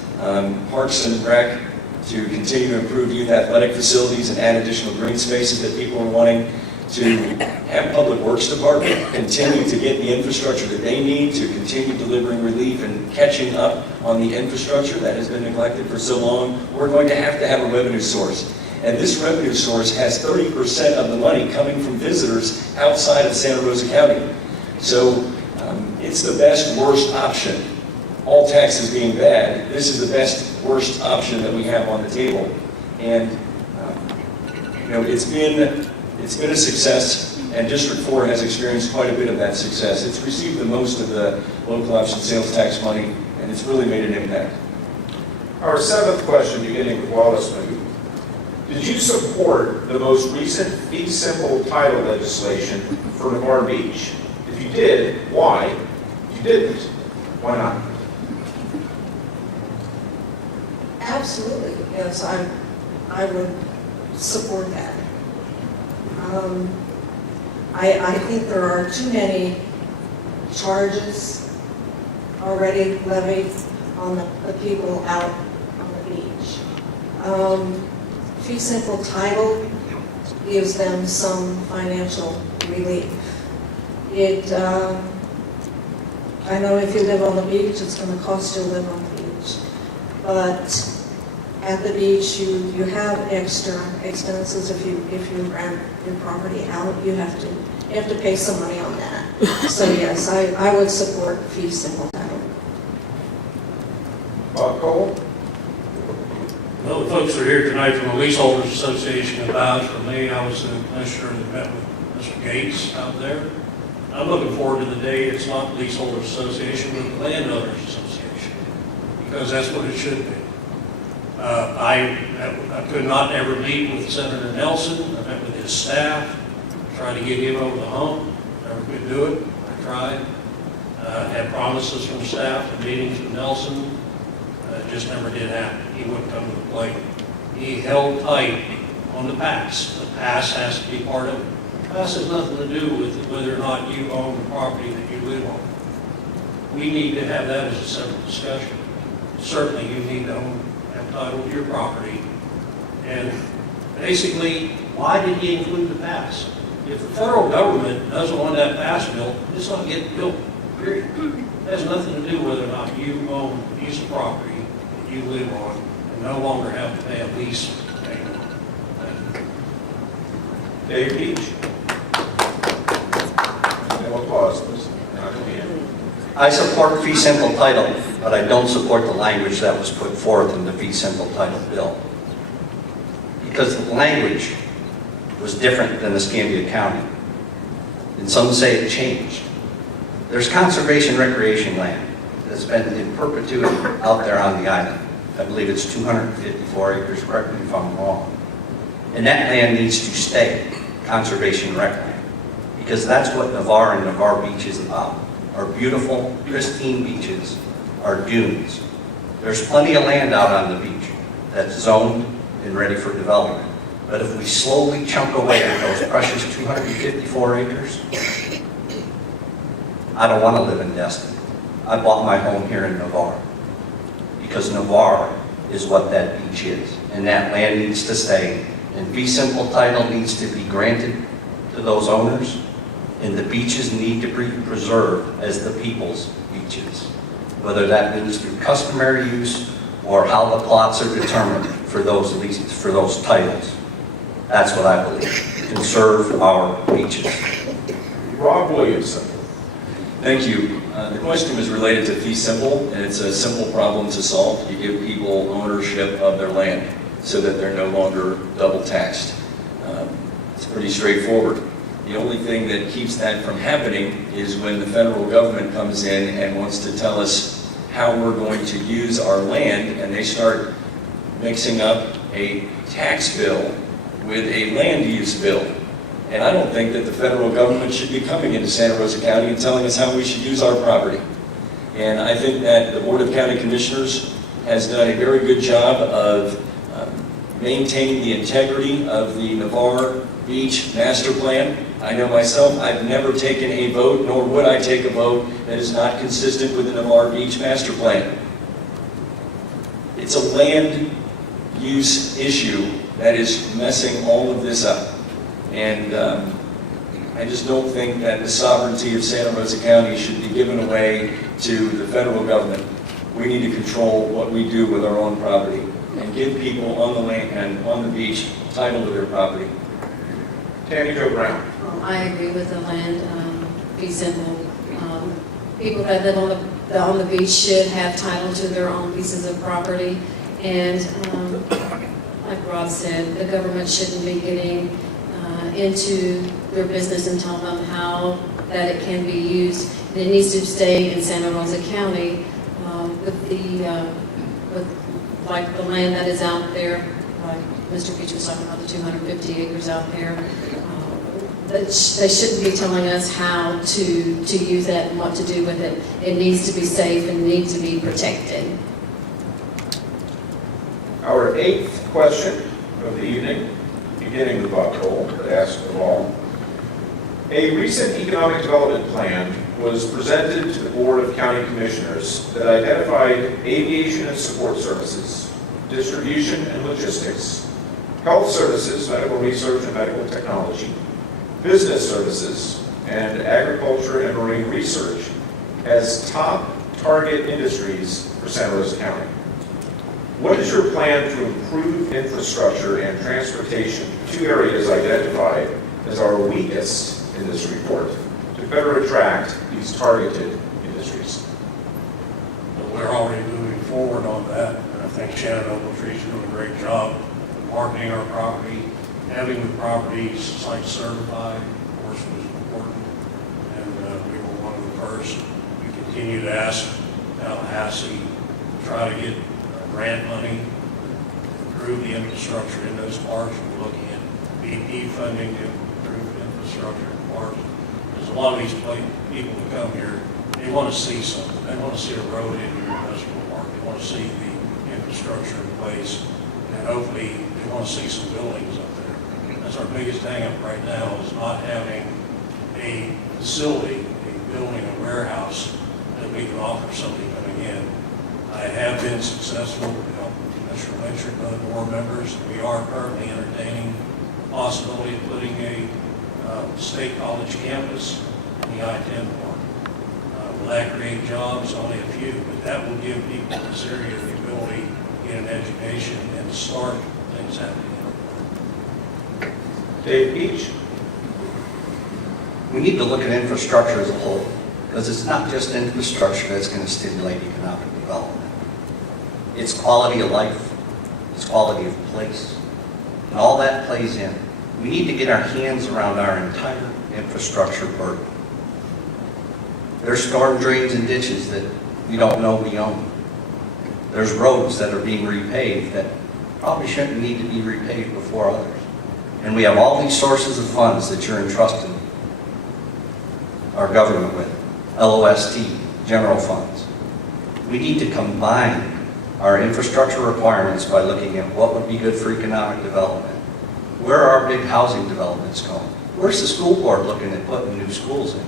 parks and rec, to continue to improve youth athletic facilities and add additional green spaces that people are wanting, to have Public Works Department continue to get the infrastructure that they need to continue delivering relief and catching up on the infrastructure that has been neglected for so long. We're going to have a revenue source. And this revenue source has 30% of the money coming from visitors outside of Santa Rosa County. So it's the best, worst option. All taxes being bad, this is the best, worst option that we have on the table. And it's been a success, and District 4 has experienced quite a bit of that success. It's received the most of the local option sales tax money, and it's really made an impact. Our seventh question, beginning with Wallace Mood. Did you support the most recent fee simple title legislation for Navarre Beach? If you did, why? If you didn't, why not? Absolutely, yes, I would support that. I think there are too many charges already levied on the people out on the beach. Fee simple title gives them some financial relief. I know if you live on the beach, it's going to cost you to live on the beach. But at the beach, you have extra expenses if you rent your property out. You have to pay some money on that. So yes, I would support fee simple title. Bob Cole? Well, the folks that are here tonight from the Leaseholders Association have vouched for me. I was the commissioner that met with Mr. Gates out there. I'm looking forward to the day it's not the Leaseholders Association, but the Landowners Association, because that's what it should be. I could not ever meet with Senator Nelson. I met with his staff, tried to get him over the hump. Never could do it. I tried. Had promises from staff and meetings with Nelson. It just never did happen. He wouldn't come to the plate. He held tight on the pass. The pass has to be part of it. The pass has nothing to do with whether or not you own the property that you live on. We need to have that as a separate discussion. Certainly you need to have title to your property. And basically, why did he include the pass? If the federal government doesn't want that pass built, it's not getting built, period. It has nothing to do whether or not you own a piece of property that you live on and no longer have to pay a lease anymore. Dave Peach. No applause, please. Not at the end. I support fee simple title, but I don't support the language that was put forth in the fee simple title bill. Because the language was different than Escambia County. And some say it changed. There's conservation recreation land that's been in perpetuity out there on the island. I believe it's 254 acres, correct me if I'm wrong. And that land needs to stay conservation rec land, because that's what Navarre and Navarre Beach is about. Our beautiful, pristine beaches, our dunes. There's plenty of land out on the beach that's zoned and ready for development. But if we slowly chunk away at those precious 254 acres, I don't want to live in Destin. I bought my home here in Navarre, because Navarre is what that beach is, and that land needs to stay, and fee simple title needs to be granted to those owners, and the beaches need to be preserved as the people's beaches, whether that means through customary use or how the plots are determined for those leases, for those titles. That's what I believe. Conserve our beaches. Rob Williamson. Thank you. The question was related to fee simple, and it's a simple problem to solve. You give people ownership of their land so that they're no longer double taxed. It's pretty straightforward. The only thing that keeps that from happening is when the federal government comes in and wants to tell us how we're going to use our land, and they start mixing up a tax bill with a land use bill. And I don't think that the federal government should be coming into Santa Rosa County and telling us how we should use our property. And I think that the Board of County Commissioners has done a very good job of maintaining the integrity of the Navarre Beach Master Plan. I know myself, I've never taken a vote, nor would I take a vote that is not consistent with the Navarre Beach Master Plan. It's a land use issue that is messing all of this up. And I just don't think that the sovereignty of Santa Rosa County should be given away to the federal government. We need to control what we do with our own property and give people on the land and on the beach title to their property. Tammy Jo Brown. I agree with the land fee simple. People that live on the beach should have title to their own pieces of property. And like Rob said, the government shouldn't be getting into their business and tell them how that it can be used. And it needs to stay in Santa Rosa County with like the land that is out there, like Mr. Peach was talking about the 250 acres out there. They shouldn't be telling us how to use that and what to do with it. It needs to be safe and needs to be protected. Our eighth question of the evening, beginning with Bob Cole, but asked of all. A recent economic development plan was presented to the Board of County Commissioners that identified aviation and support services, distribution and logistics, health services, medical research and medical technology, business services, and agriculture and marine research as top target industries for Santa Rosa County. What is your plan to improve infrastructure and transportation, two areas identified as our weakest in this report, to better attract these targeted industries? But we're already moving forward on that, and I think Shannon Ogletree's doing a great job of marketing our property, having the properties site certified, of course, was important, and we were one of the first. We continue to ask Tallahassee to try to get grant money, improve the infrastructure in those parks. We're looking at BP funding to improve infrastructure in parks. Because a lot of these people that come here, they want to see something. They want to see a road into your industrial park. They want to see the infrastructure in place, and hopefully they want to see some buildings up there. That's our biggest hang-up right now, is not having a facility, a building, a warehouse that we can offer somebody coming in. I have been successful with helping Mr. Lynch and other board members. We are currently entertaining the possibility of putting a state college campus in the I-10 park. Will that create jobs? Only a few, but that will give people in this area the ability to get an education and start things happening in our park. Dave Beach? We need to look at infrastructure as a whole, because it's not just infrastructure that's going to stimulate economic development. It's quality of life, it's quality of place, and all that plays in. We need to get our hands around our entire infrastructure burden. There's storm drains and ditches that we don't know we own. There's roads that are being repaved that probably shouldn't need to be repaved before others. And we have all these sources of funds that you're entrusting our government with, LOST, general funds. We need to combine our infrastructure requirements by looking at what would be good for economic development. Where are our big housing developments going? Where's the school board looking at putting new schools in?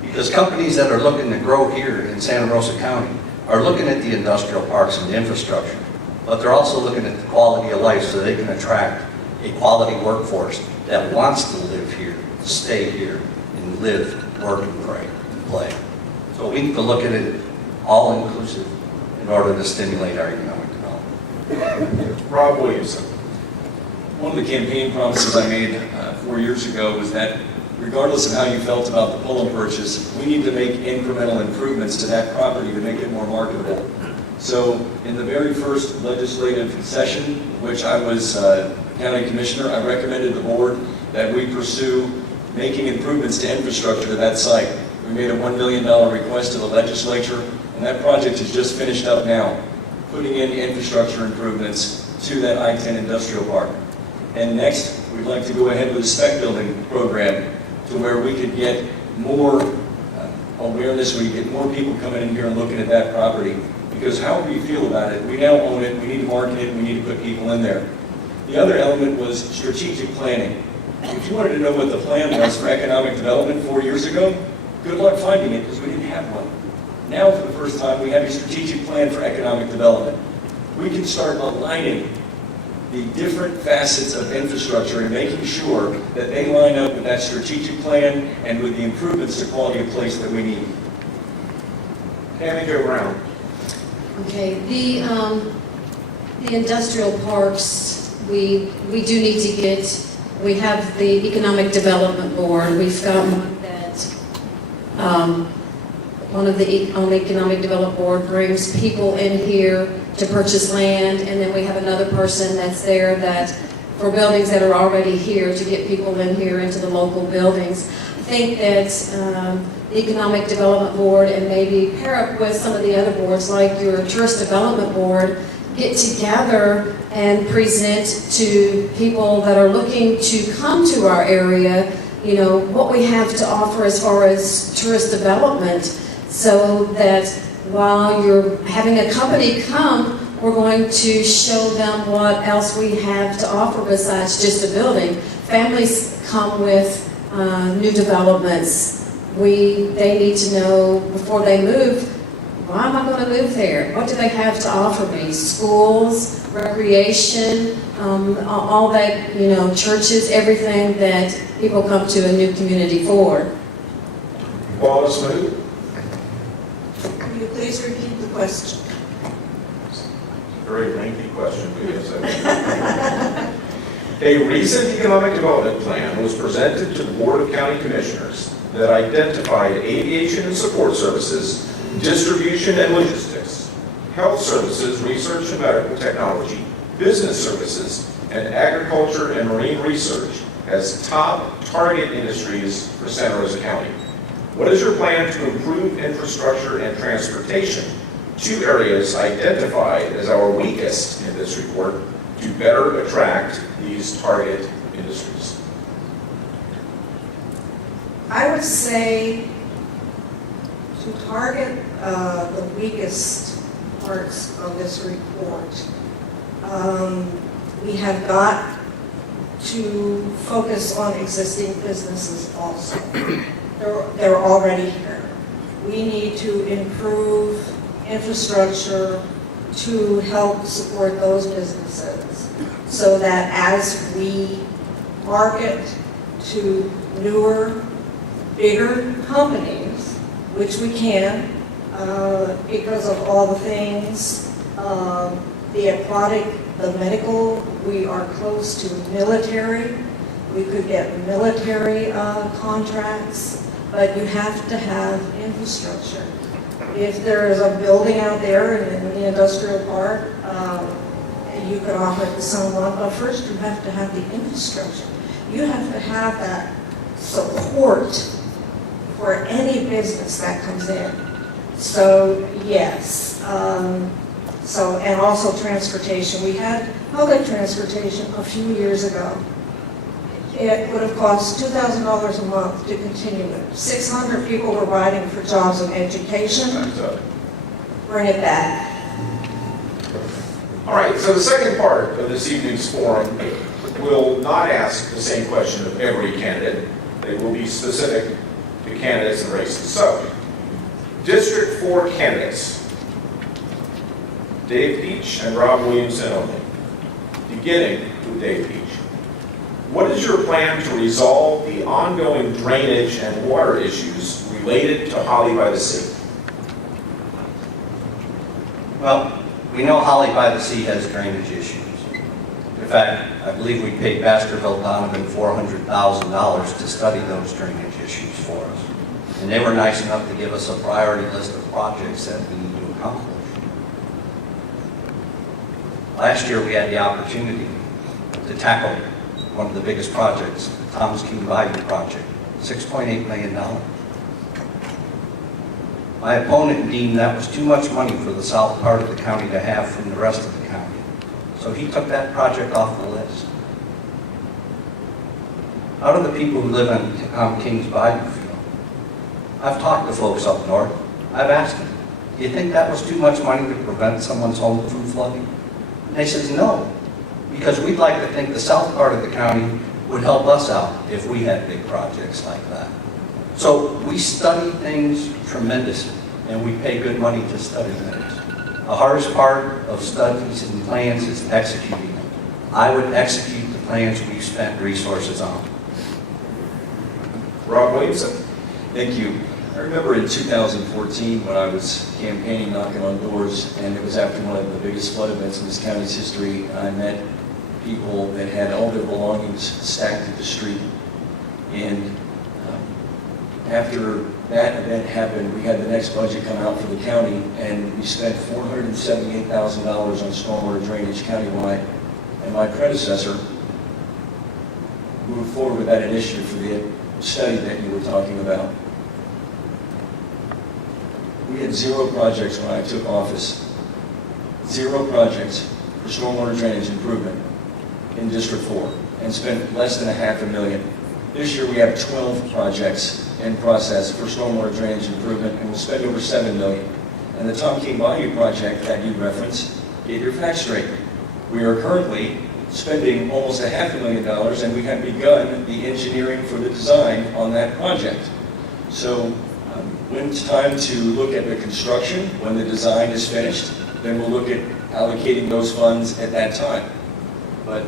Because companies that are looking to grow here in Santa Rosa County are looking at the industrial parks and the infrastructure, but they're also looking at the quality of life so they can attract a quality workforce that wants to live here, stay here, and live, work, and play. So we need to look at it all inclusive in order to stimulate our economic development. Rob Williamson. One of the campaign promises I made 4 years ago was that regardless of how you felt about the Pullum purchase, we need to make incremental improvements to that property to make it more marketable. So in the very first legislative session, which I was county commissioner, I recommended the board that we pursue making improvements to infrastructure to that site. We made a $1 million request to the legislature, and that project is just finished up now, putting in infrastructure improvements to that I-10 industrial park. And next, we'd like to go ahead with a spec building program to where we could get more awareness, we get more people coming in here and looking at that property. Because however you feel about it, we now own it, we need to market it, we need to put people in there. The other element was strategic planning. If you wanted to know what the plan was for economic development 4 years ago, good luck finding it because we didn't have one. Now, for the first time, we have a strategic plan for economic development. We can start aligning the different facets of infrastructure and making sure that they line up with that strategic plan and with the improvements to quality of place that we need. Tammy Jo Brown. Okay, the industrial parks, we do need to get, we have the Economic Development Board. We've got one that, one of the on the Economic Development Board brings people in here to purchase land, and then we have another person that's there that, for buildings that are already here, to get people in here into the local buildings. I think that the Economic Development Board and maybe pair up with some of the other boards like your Tourist Development Board, get together and present to people that are looking to come to our area, you know, what we have to offer as far as tourist development, so that while you're having a company come, we're going to show them what else we have to offer besides just a building. Families come with new developments. They need to know before they move, why am I going to move there? What do they have to offer me? Schools, recreation, all that, you know, churches, everything that people come to a new community for. Wallace Mood. Can you please repeat the question? Very lengthy question, but yes, A recent economic development plan was presented to the Board of County Commissioners that identified aviation and support services, distribution and logistics, health services, research and medical technology, business services, and agriculture and marine research as top target industries for Santa Rosa County. What is your plan to improve infrastructure and transportation, two areas identified as our weakest in this report, to better attract these target industries? I would say to target the weakest parts of this report, we have got to focus on existing businesses also. They're already here. We need to improve infrastructure to help support those businesses so that as we market to newer, bigger companies, which we can because of all the things, the aquatic, the medical, we are close to military, We could get military contracts, but you have to have infrastructure. If there is a building out there in the industrial park, you could offer it to someone, but first you have to have the infrastructure. You have to have that support for any business that comes in. So yes, and also transportation. We had public transportation a few years ago. It would have cost $2,000 a month to continue it. 600 people were riding for jobs and education. Bring it back. All right, so the second part of this evening's forum will not ask the same question of every candidate. They will be specific to candidates and races. So, District 4 candidates, Dave Peach and Rob Williamson only. Beginning with Dave Peach. What is your plan to resolve the ongoing drainage and water issues related to Holly by the Sea? Well, we know Holly by the Sea has drainage issues. In fact, I believe we paid Baskerville Donovan $400,000 to study those drainage issues for us. And they were nice enough to give us a priority list of projects that we need to accomplish. Last year, we had the opportunity to tackle one of the biggest projects, the Thomas King Bayou project, $6.8 million. My opponent deemed that was too much money for the south part of the county to have from the rest of the county. So he took that project off the list. How do the people who live on Kings Bayou feel? I've talked to folks up north. I've asked them, do you think that was too much money to prevent someone's home from flooding? And they said no, because we'd like to think the south part of the county would help us out if we had big projects like that. So we study things tremendously, and we pay good money to study things. The hardest part of studies and plans is executing them. I would execute the plans we've spent resources on. Rob Williamson. Thank you. I remember in 2014 when I was campaigning, knocking on doors, and it was after one of the biggest flood events in this county's history. I met people that had all their belongings stacked at the street. And after that event happened, we had the next budget come out for the county, and we spent $478,000 on stormwater drainage countywide. And my predecessor moved forward with that initiative for the study that you were talking about. We had 0 projects when I took office. 0 projects for stormwater drainage improvement in District 4, and spent less than $500,000. This year we have 12 projects in process for stormwater drainage improvement, and we'll spend over $7 million. And the Tom King Bayou project that you referenced, get your facts straight. We are currently spending almost $500,000, and we have begun the engineering for the design on that project. So when it's time to look at the construction, when the design is finished, then we'll look at allocating those funds at that time. But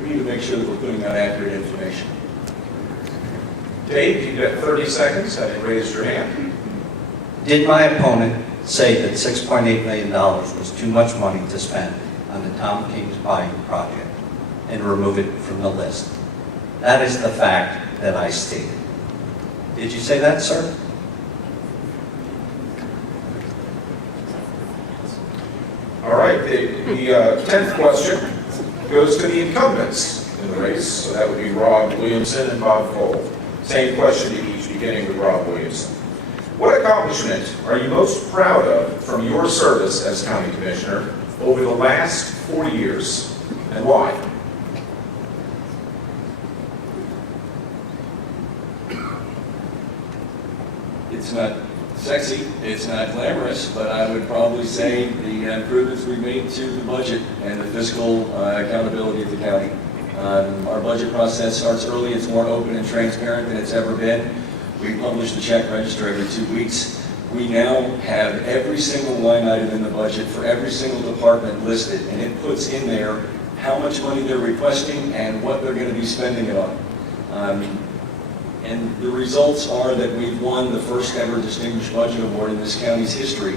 we need to make sure that we're putting out accurate information. Dave, you've got 30 seconds. Having raised your hand. Did my opponent say that $6.8 million was too much money to spend on the Tom King's Bayou project and remove it from the list? That is the fact that I stated. Did you say that, sir? All right, the 10th question goes to the incumbents in the race. So that would be Rob Williamson and Bob Cole. Same question to each, beginning with Rob Williamson. What accomplishment are you most proud of from your service as county commissioner over the last 4 years, and why? It's not sexy, it's not glamorous, but I would probably say the improvements we made to the budget and the fiscal accountability of the county. Our budget process starts early, it's more open and transparent than it's ever been. We publish the check register every 2 weeks. We now have every single line item in the budget for every single department listed, and it puts in there how much money they're requesting and what they're going to be spending it on. And the results are that we've won the first ever Distinguished Budget Award in this county's history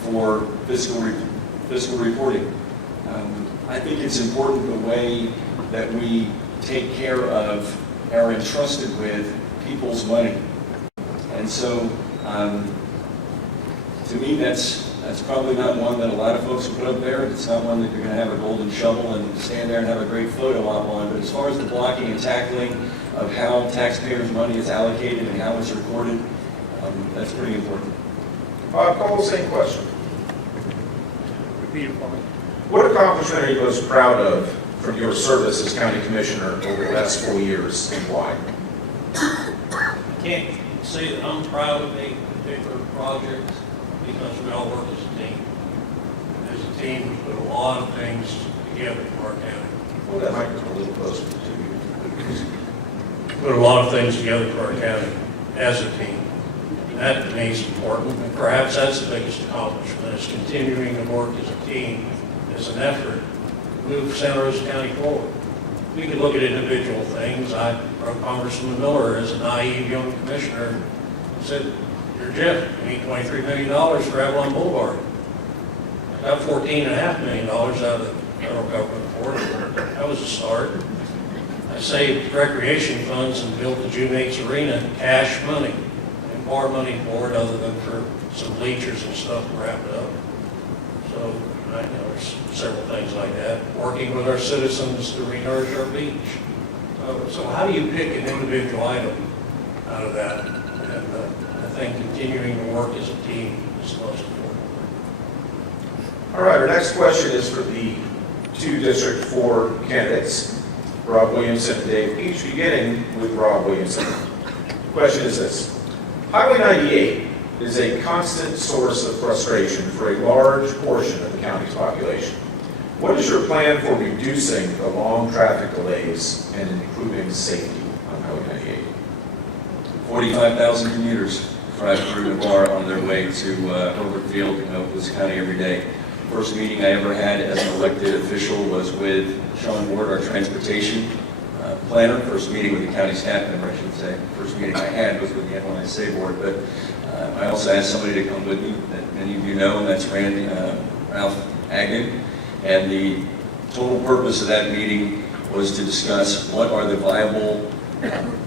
for fiscal reporting. I think it's important the way that we take care of, are entrusted with people's money. And so, to me, that's probably not one that a lot of folks will put up there. It's not one that you're going to have a golden shovel and stand there and have a great photo op on. But as far as the blocking and tackling of how taxpayers' money is allocated and how it's recorded, that's pretty important. Cole, same question. Repeat it for me. What accomplishment are you most proud of from your service as county commissioner over the last 4 years, and why? I can't say that I'm proud of a particular project because we all work as a team. As a team, we put a lot of things together for our county. Well, that microphone a little closer to you. Put a lot of things together for our county as a team. And that to me is important, and perhaps that's the biggest accomplishment, is continuing to work as a team, as an effort to move Santa Rosa County forward. We could look at individual things. Congressman Miller, as a naive young commissioner, said, "You're Jeff, you need $23 million for Avalon Boulevard." I got $14.5 million out of the federal government for it. That was a start. I saved recreation funds and built the June 8th Arena, cash money, and borrowed money for it other than for some bleachers and stuff to wrap it up. So, there's several things like that. Working with our citizens to renourish our beach. So how do you pick an individual item out of that? And I think continuing to work as a team is the most important. All right, our next question is for the two District 4 candidates, Rob Williamson and Dave Peach, beginning with Rob Williamson. The question is this: Highway 98 is a constant source of frustration for a large portion of the county's population. What is your plan for reducing the long traffic delays and improving safety on Highway 98? 45,000 commuters drive through the bar on their way to Hilbert Field in Oakland County every day. First meeting I ever had as an elected official was with Sean Ward, our transportation planner. First meeting with the county staff member, I should say. First meeting I had was with the NYSA board, but I also asked somebody to come with me that many of you know, and that's Ralph Agnew. And the total purpose of that meeting was to discuss what are the viable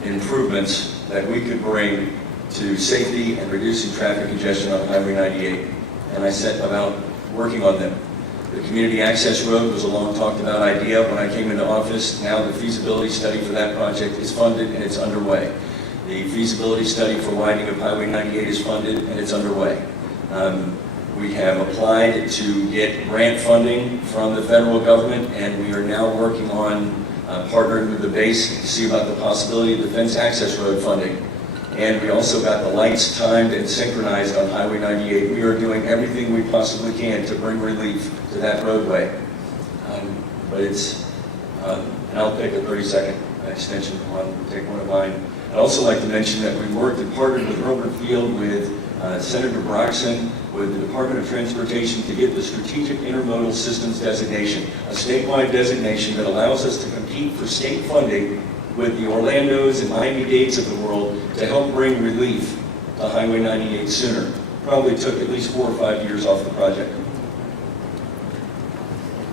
improvements that we could bring to safety and reducing traffic congestion on Highway 98. And I set about working on them. The community access road was a long talked about idea when I came into office. Now the feasibility study for that project is funded and it's underway. The feasibility study for widening of Highway 98 is funded and it's underway. We have applied to get grant funding from the federal government, and we are now working on partnering with the base to see about the possibility of defense access road funding. And we also got the lights timed and synchronized on Highway 98. We are doing everything we possibly can to bring relief to that roadway. But it's, and I'll take a 30-second extension on, take one of mine. I'd also like to mention that we worked and partnered with Hilbert Field, with Senator Broxson, with the Department of Transportation to get the Strategic Intermodal Systems designation, a statewide designation that allows us to compete for state funding with the Orlandos and Miami-Dades of the world to help bring relief to Highway 98 sooner. Probably took at least 4 or 5 years off the project.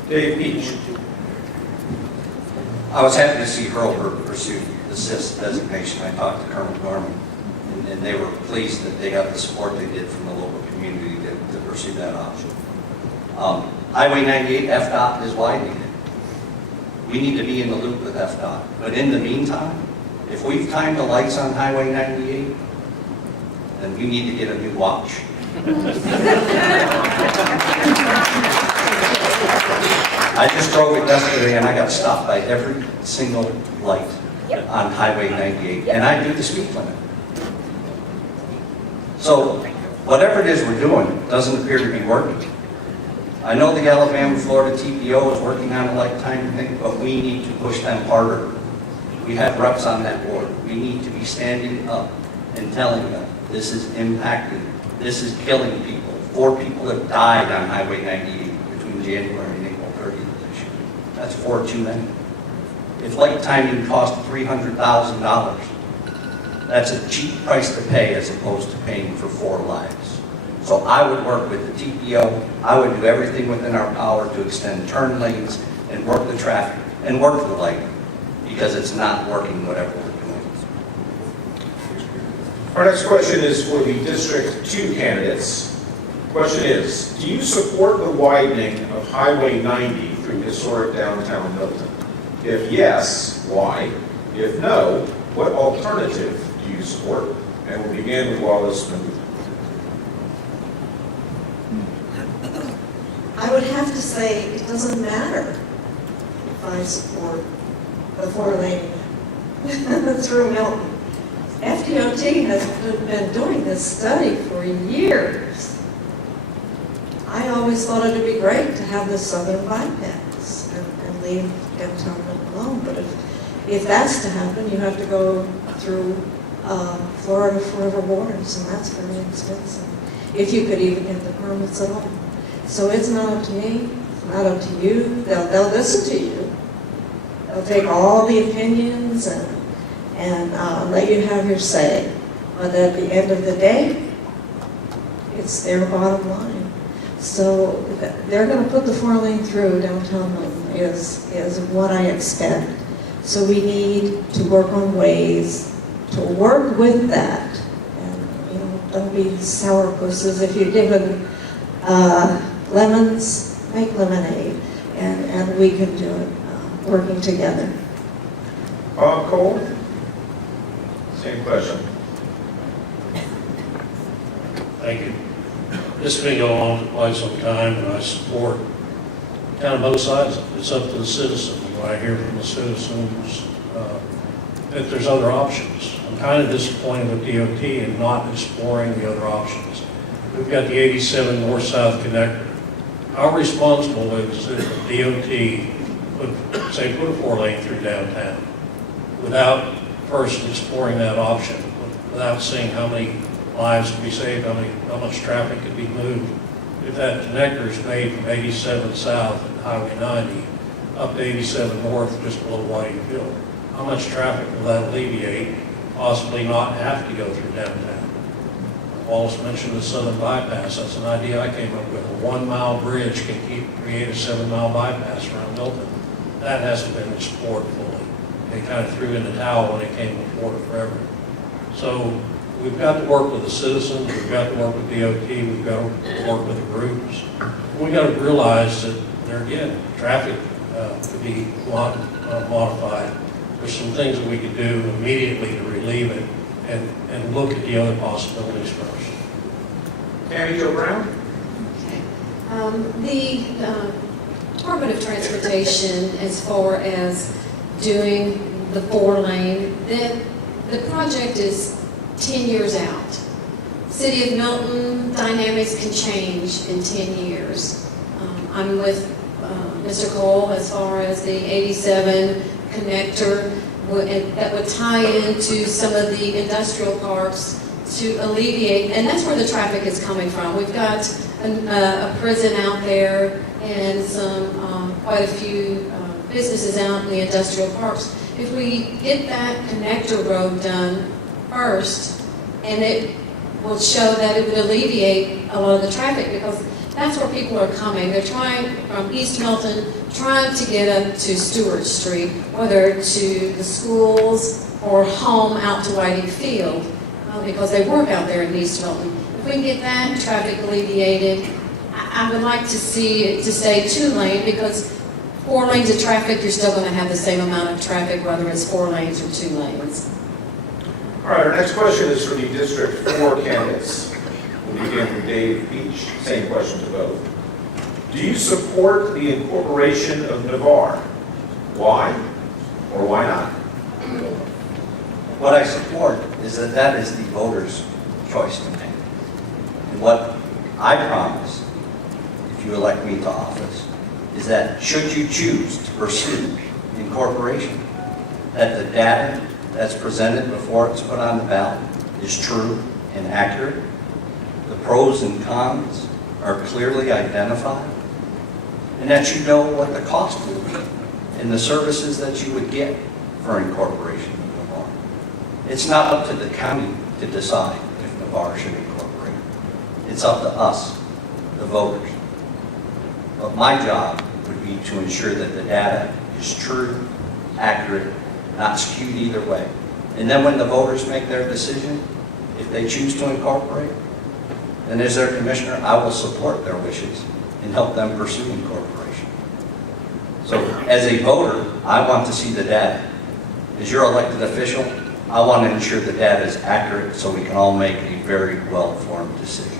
Dave Peach. I was happy to see Hurlburt pursue the CIS designation. I talked to Colonel Gorman, and they were pleased that they got the support they did from the local community to pursue that option. Highway 98, FDOT is widening it. We need to be in the loop with FDOT. But in the meantime, if we've timed the lights on Highway 98, then we need to get a new watch. I just drove it yesterday and I got stopped by every single light on Highway 98, and I do the speed limit. So whatever it is we're doing doesn't appear to be working. I know the Alabama, Florida TPO is working on a lifetime thing, but we need to push them harder. We have reps on that board. We need to be standing up and telling them this is impacting, this is killing people. 4 people have died on Highway 98 between January and April 30th of this year. That's 4 too many. If light timing cost $300,000, that's a cheap price to pay as opposed to paying for 4 lives. So I would work with the TPO. I would do everything within our power to extend turn lanes and work the traffic and work the lighting. because it's not working, whatever we're doing. Our next question is for the District 2 candidates. Question is, do you support the widening of Highway 90 through historic downtown Milton? If yes, why? If no, what alternative do you support? And we'll begin with Wallace Mahmood. I would have to say it doesn't matter if I support the 4-lane through Milton. FDOT has been doing this study for years. I always thought it would be great to have the southern bypass and leave downtown Milton alone, but if that's to happen, you have to go through Florida forever waters, and that's very expensive, if you could even get the permits at all. So it's not up to me, it's not up to you. They'll listen to you. They'll take all the opinions and let you have your say. But at the end of the day, it's their bottom line. So they're going to put the 4-lane through downtown Milton is what I expect. So we need to work on ways to work with that. And, don't be sourpusses. If you're given lemons, make lemonade, and we can do it working together. Bob Cole? Same question. Thank you. This has been going on for quite some time, and I support kind of both sides. It's up to the citizens. When I hear from the citizens that there's other options. I'm kind of disappointed with DOT and not exploring the other options. We've got the 87 north-south connector. How responsible is it if DOT put a 4-lane through downtown without first exploring that option, without seeing how many lives could be saved, how much traffic could be moved? If that connector is made from 87 south and Highway 90 up to 87 north, just below Whiting Field, how much traffic will that alleviate, possibly not have to go through downtown? Wallace mentioned the southern bypass. That's an idea I came up with. A 1-mile bridge can create a 7-mile bypass around Milton. That hasn't been explored fully. They kind of threw in the towel when it came to Florida Forever. So we've got to work with the citizens. We've got to work with DOT. We've got to work with the groups. We've got to realize that there again, traffic could be modified. There's some things that we could do immediately to relieve it and look at the other possibilities first. Tammy Jo Brown? The Department of Transportation, as far as doing the 4-lane, the project is 10 years out. City of Milton dynamics can change in 10 years. I'm with Mr. Cole as far as the 87 connector that would tie into some of the industrial parks to alleviate, and that's where the traffic is coming from. We've got a prison out there and quite a few businesses out in the industrial parks. If we get that connector road done first, and it will show that it would alleviate a lot of the traffic, because that's where people are coming. They're trying from East Milton, trying to get up to Stewart Street, whether to the schools or home out to Whiting Field, because they work out there in East Milton. If we can get that traffic alleviated, I would like to see it to stay 2-lane, because 4 lanes of traffic, you're still going to have the same amount of traffic, whether it's 4 lanes or 2 lanes. All right, our next question is for the District 4 candidates. We'll begin with Dave Beach. Same question to both. Do you support the incorporation of Navarre? Why or why not? What I support is that is the voters' choice to make. And what I promise, if you elect me to office, is that should you choose to pursue incorporation, that the data that's presented before it's put on the ballot is true and accurate, the pros and cons are clearly identified, and that you know what the cost would be and the services that you would get for incorporation of Navarre. It's not up to the county to decide if Navarre should incorporate. It's up to us, the voters. But my job would be to ensure that the data is true, accurate, not skewed either way. And then when the voters make their decision, if they choose to incorporate, then as their commissioner, I will support their wishes and help them pursue incorporation. So as a voter, I want to see the data. As your elected official, I want to ensure the data is accurate so we can all make a very well-informed decision.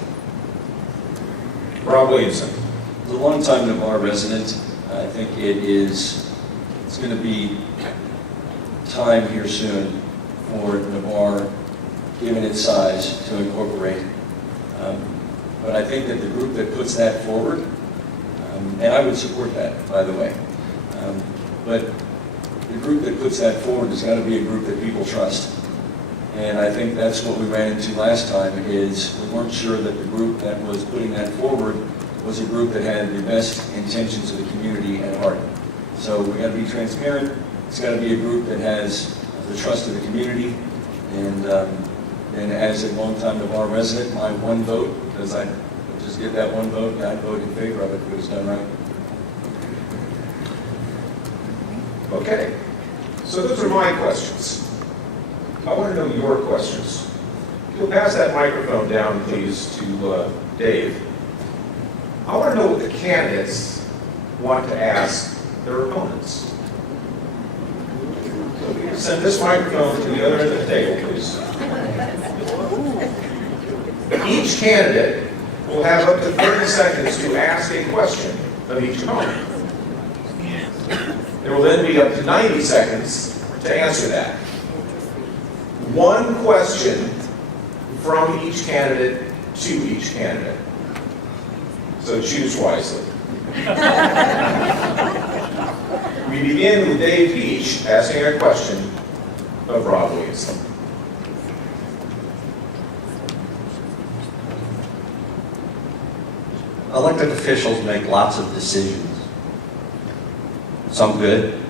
Rob Williamson. As a longtime Navarre resident, I think it's going to be time here soon for Navarre, given its size, to incorporate. But I think that the group that puts that forward, and I would support that, by the way, but the group that puts that forward has got to be a group that people trust. And I think that's what we ran into last time, is we weren't sure that the group that was putting that forward was a group that had the best intentions of the community at heart. So we got to be transparent. It's got to be a group that has the trust of the community. And as a longtime Navarre resident, my one vote, because I just get that one vote, and I'd vote in favor of it if it was done right. Okay, so those are my questions. I want to know your questions. You'll pass that microphone down, please, to Dave. I want to know what the candidates want to ask their opponents. So we can send this microphone to the other end of the table, please. Each candidate will have up to 30 seconds to ask a question of each opponent. There will then be up to 90 seconds to answer that. One question from each candidate to each candidate. So choose wisely. We begin with Dave Peach asking a question of Rob Williamson. Elected officials make lots of decisions. Some good,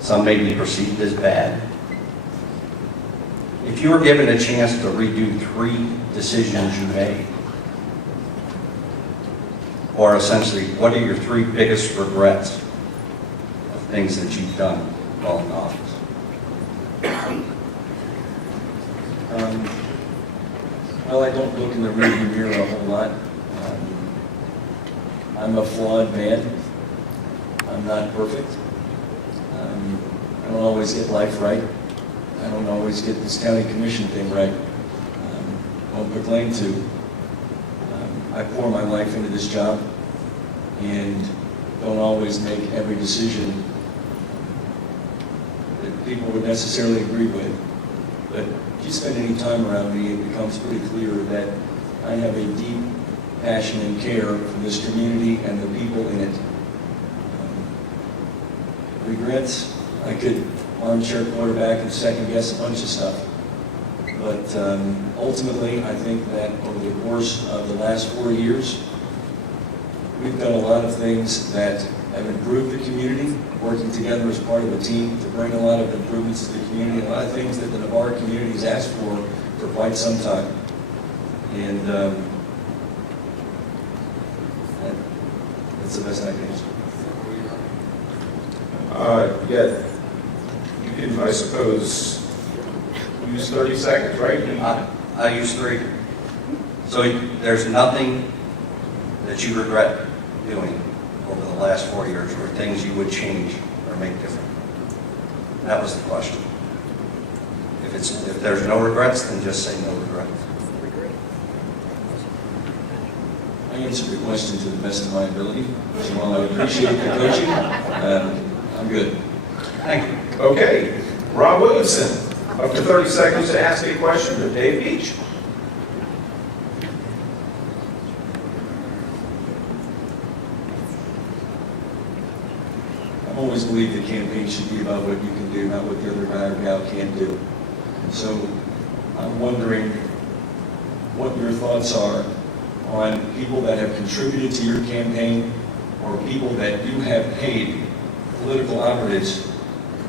some may be perceived as bad. If you were given a chance to redo 3 decisions you made, or essentially, what are your 3 biggest regrets of things that you've done while in office? Well, I don't look in the rearview mirror a whole lot. I'm a flawed man. I'm not perfect. I don't always get life right. I don't always get this county commission thing right. Won't proclaim to. I pour my life into this job and don't always make every decision that people would necessarily agree with. But if you spend any time around me, it becomes pretty clear that I have a deep passion and care for this community and the people in it. Regrets, I could armchair quarterback and second guess a bunch of stuff. But ultimately, I think that over the course of the last 4 years, we've done a lot of things that have improved the community, working together as part of a team to bring a lot of improvements to the community, a lot of things that the Navarre community has asked for quite some time. And that's the best I can answer. Yeah, you can, I suppose, use 30 seconds, right? I use 3. So there's nothing that you regret doing over the last 4 years, or things you would change or make different? That was the question. If there's no regrets, then just say no regrets. I answered the question to the best of my ability. So while I appreciate the coaching, I'm good. Thank you. Okay, Rob Williamson, up to 30 seconds to ask a question of Dave Peach. I've always believed that campaign should be about what you can do, not what the other guy or gal can't do. So I'm wondering what your thoughts are on people that have contributed to your campaign, or people that you have paid, political operatives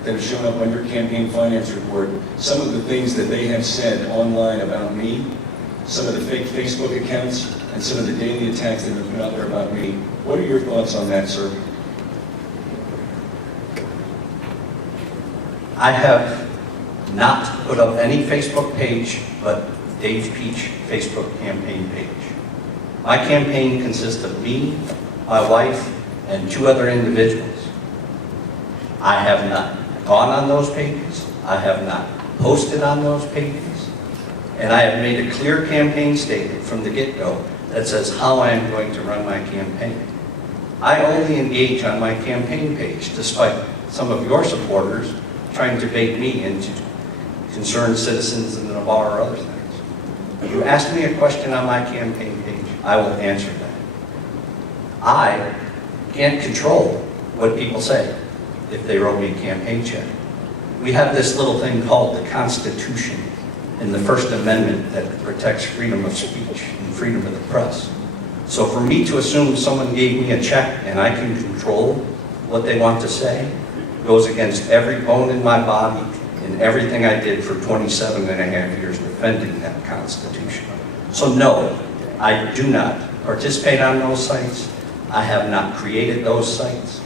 that have shown up on your campaign finance report, some of the things that they have said online about me, some of the fake Facebook accounts, and some of the daily attacks that have been out there about me. What are your thoughts on that, sir? I have not put up any Facebook page but Dave Peach Facebook campaign page. My campaign consists of me, my wife, and 2 other individuals. I have not gone on those pages. I have not posted on those pages. And I have made a clear campaign statement from the get-go that says how I am going to run my campaign. I only engage on my campaign page, despite some of your supporters trying to bait me into concerned citizens in the bar or other things. If you ask me a question on my campaign page, I will answer that. I can't control what people say if they wrote me a campaign check. We have this little thing called the Constitution in the First Amendment that protects freedom of speech and freedom of the press. So for me to assume someone gave me a check and I can control what they want to say goes against every bone in my body and everything I did for 27 and a half years defending that Constitution. So no, I do not participate on those sites. I have not created those sites.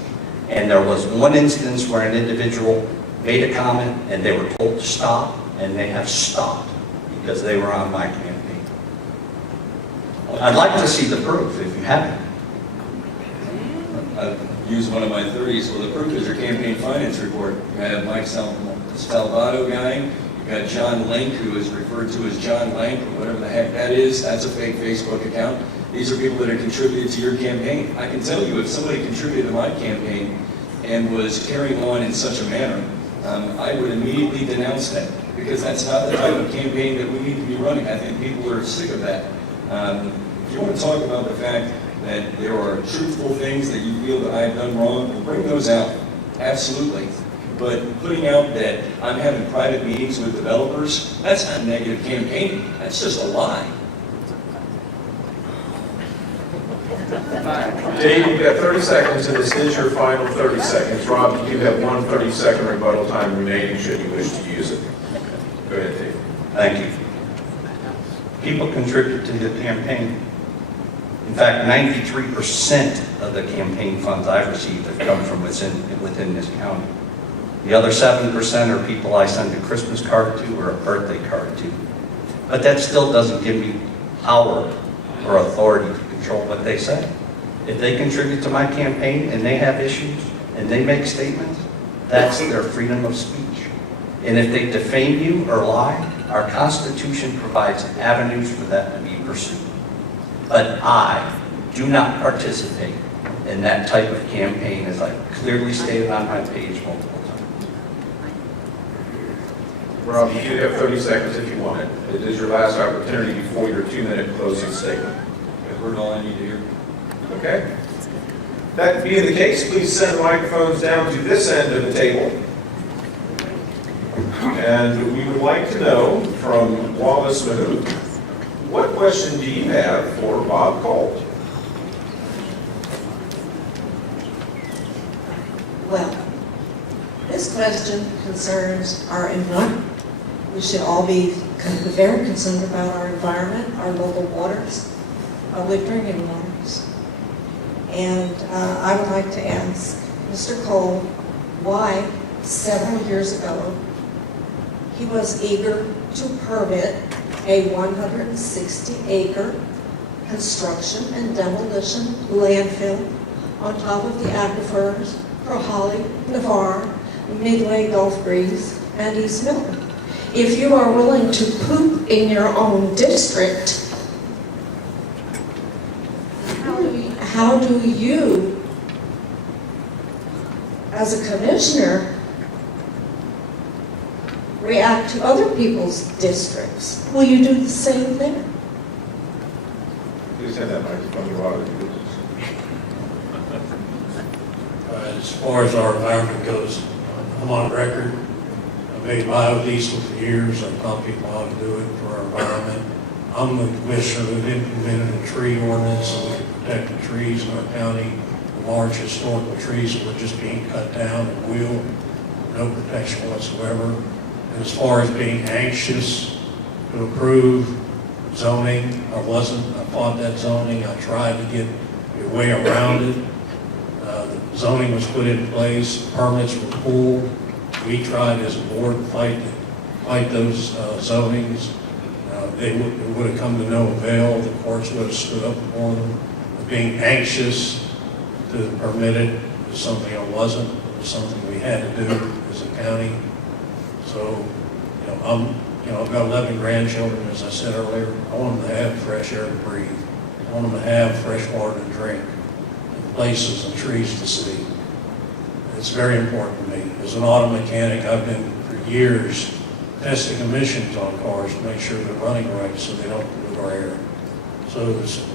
And there was one instance where an individual made a comment and they were told to stop, and they have stopped because they were on my campaign. I'd like to see the proof if you haven't. I've used one of my 30s. Well, the proof is your campaign finance report. You have Mike Salvato guy. You've got John Link, who is referred to as John Lank, or whatever the heck that is. That's a fake Facebook account. These are people that have contributed to your campaign. I can tell you, if somebody contributed to my campaign and was carrying on in such a manner, I would immediately denounce that, because that's not the type of campaign that we need to be running. I think people are sick of that. If you want to talk about the fact that there are truthful things that you feel that I have done wrong, well, bring those out. Absolutely. But putting out that I'm having private meetings with developers, that's not negative campaigning. That's just a lie. Dave, you've got 30 seconds, and this is your final 30 seconds. Rob, you do have one 30-second rebuttal time remaining should you wish to use it. Go ahead, Dave. Thank you. People contribute to the campaign. In fact, 93% of the campaign funds I've received have come from within this county. The other 7% are people I send a Christmas card to or a birthday card to. But that still doesn't give me power or authority to control what they say. If they contribute to my campaign and they have issues and they make statements, that's their freedom of speech. And if they defame you or lie, our Constitution provides avenues for that to be pursued. But I do not participate in that type of campaign, as I clearly stated on my page multiple times. Rob, you do have 30 seconds if you want it. It is your last opportunity before your 2-minute closing statement. I've heard all I need to hear. Okay? That being the case, please send the microphones down to this end of the table. And we would like to know from Wallace Mahout, what question do you have for Bob Colt? Well, this question concerns our environment. We should all be very concerned about our environment, our local waters, public drinking waters. And I would like to ask Mr. Cole why several years ago he was eager to permit a 160-acre construction and demolition landfill on top of the aquifers for Holly, Navarre, Midway Gulf Breeze, and East Milton. If you are willing to poop in your own district, how do you, as a commissioner, react to other people's districts? Will you do the same thing? Please send that microphone to Robert. As far as our environment goes, I'm on record. I've made biodiesel for years. I thought people ought to do it for our environment. I'm the commissioner that implemented a tree ordinance so we can protect the trees in our county, the large historical trees that were just being cut down at will, no protection whatsoever. And as far as being anxious to approve zoning, I wasn't. I fought that zoning. I tried to get a way around it. The zoning was put in place, permits were pulled, We tried as a board to fight those zonings. It would have come to no avail. The courts would have stood up for them. Being anxious to permit it was something I wasn't. It was something we had to do as a county. So, I've got 11 grandchildren, as I said earlier. I want them to have fresh air to breathe. I want them to have fresh water to drink, and places and trees to see. It's very important to me. As an auto mechanic, I've been for years testing emissions on cars to make sure they're running right so they don't pollute our air. So it's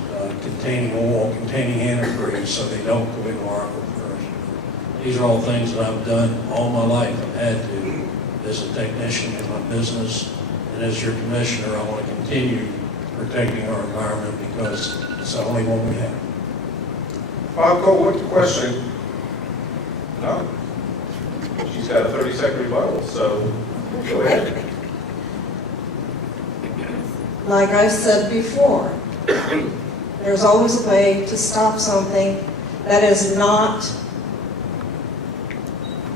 containing oil, containing antifreeze so they don't go into our aquifers. These are all things that I've done all my life. I've had to as a technician in my business, and as your commissioner, I want to continue protecting our environment because it's the only one we have. Bob Cole, what's the question? No? She's got a 30-second rebuttal, so go ahead. Like I said before, there's always a way to stop something that is not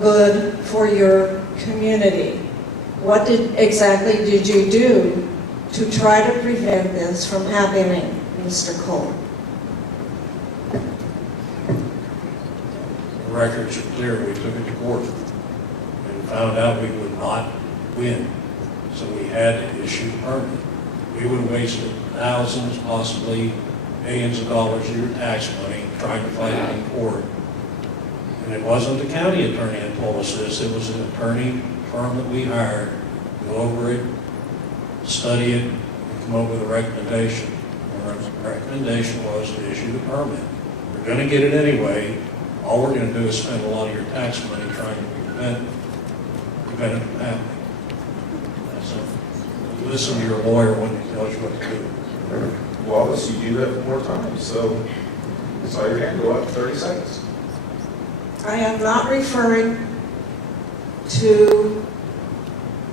good for your community. What exactly did you do to try to prevent this from happening, Mr. Cole? The records are clear. We took it to court and found out we would not win. So we had to issue a permit. We would have wasted thousands, possibly millions of dollars of your tax money trying to fight it in court. And it wasn't the county attorney that told us this. It was an attorney firm that we hired to go over it, study it, and come up with a recommendation. And our recommendation was to issue the permit. We're going to get it anyway. All we're going to do is spend a lot of your tax money trying to prevent it from happening. So listen to your lawyer when he tells you what to do. Wallace, you do that more times, so I saw your hand go up, 30 seconds. I am not referring to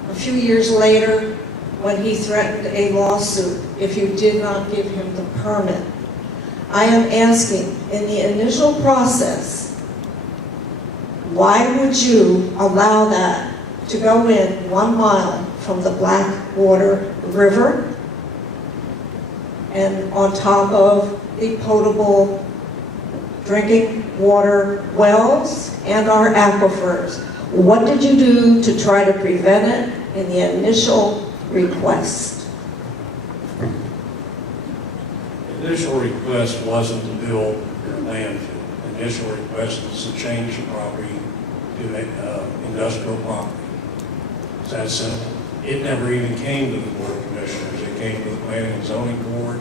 a few years later when he threatened a lawsuit if you did not give him the permit. I am asking, in the initial process, why would you allow that to go in 1 mile from the Blackwater River and on top of the potable drinking water wells and our aquifers? What did you do to try to prevent it in the initial request? The initial request wasn't to build a landfill. The initial request was to change the property to industrial property. It's that simple. It never even came to the Board of Commissioners. It came to the Planning and Zoning Board.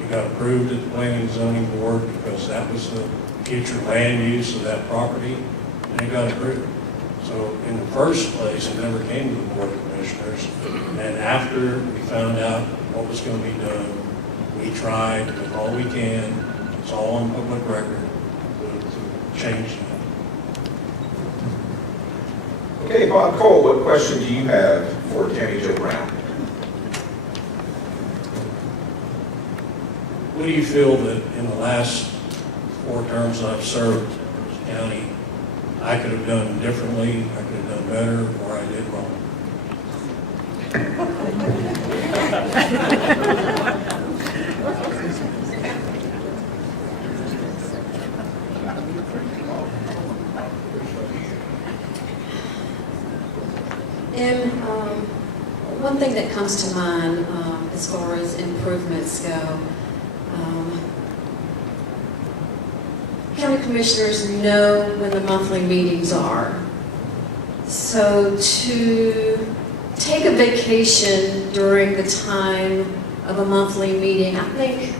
It got approved at the Planning and Zoning Board because that was the future land use of that property, and it got approved. So in the first place, it never came to the Board of Commissioners. And after we found out what was going to be done, we tried with all we can, it's all on public record, to change that. Okay, Bob Cole, what question do you have for Tammy Jo Brown? What do you feel that in the last 4 terms I've served in this county, I could have done differently, I could have done better, or I did wrong? And one thing that comes to mind as far as improvements go, county commissioners know when the monthly meetings are. So to take a vacation during the time of a monthly meeting, I think,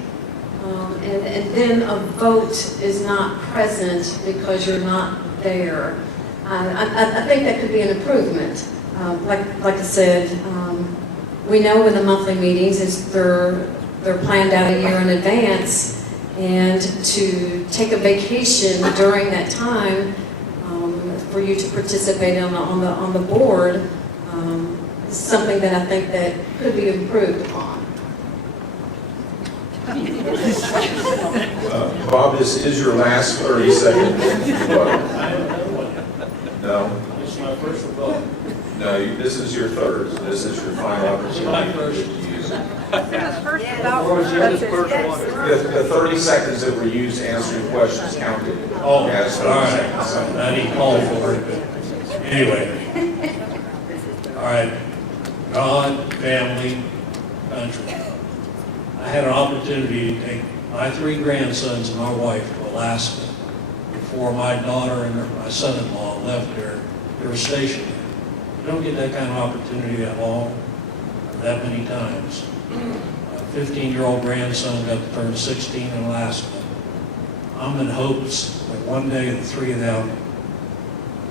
and then a vote is not present because you're not there. I think that could be an improvement. Like I said, we know when the monthly meetings is they're planned out a year in advance, and to take a vacation during that time for you to participate on the board is something that I think that could be improved upon. Bob, this is your last 30 seconds. No? This is my first rebuttal. No, this is your third. This is your final opportunity to use it. The 30 seconds that were used to answer your questions counted. Oh, as all 30 right. seconds. I didn't call for it, but anyway. All right. God, family, country. I had an opportunity to take my 3 grandsons and my wife to Alaska before my daughter and my son-in-law left there. They were stationed there. You don't get that kind of opportunity that long, or that many times. My 15-year-old grandson got to turn 16 in Alaska. I'm in hopes that one day the 3 of them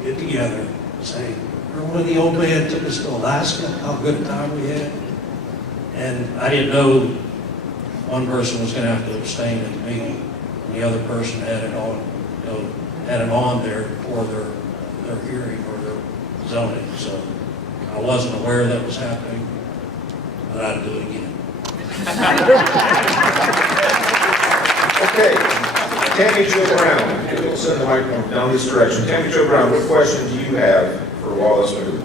get together and say, remember when the old man took us to Alaska, how good a time we had? And I didn't know one person was going to have to abstain at the meeting, and the other person had it on, had it on there for their hearing or their zoning. So I wasn't aware that was happening, but I'd do it again. Okay, Tammy Jo Brown, we'll send the microphone down this direction. Tammy Jo Brown, what question do you have for Wallace Mood?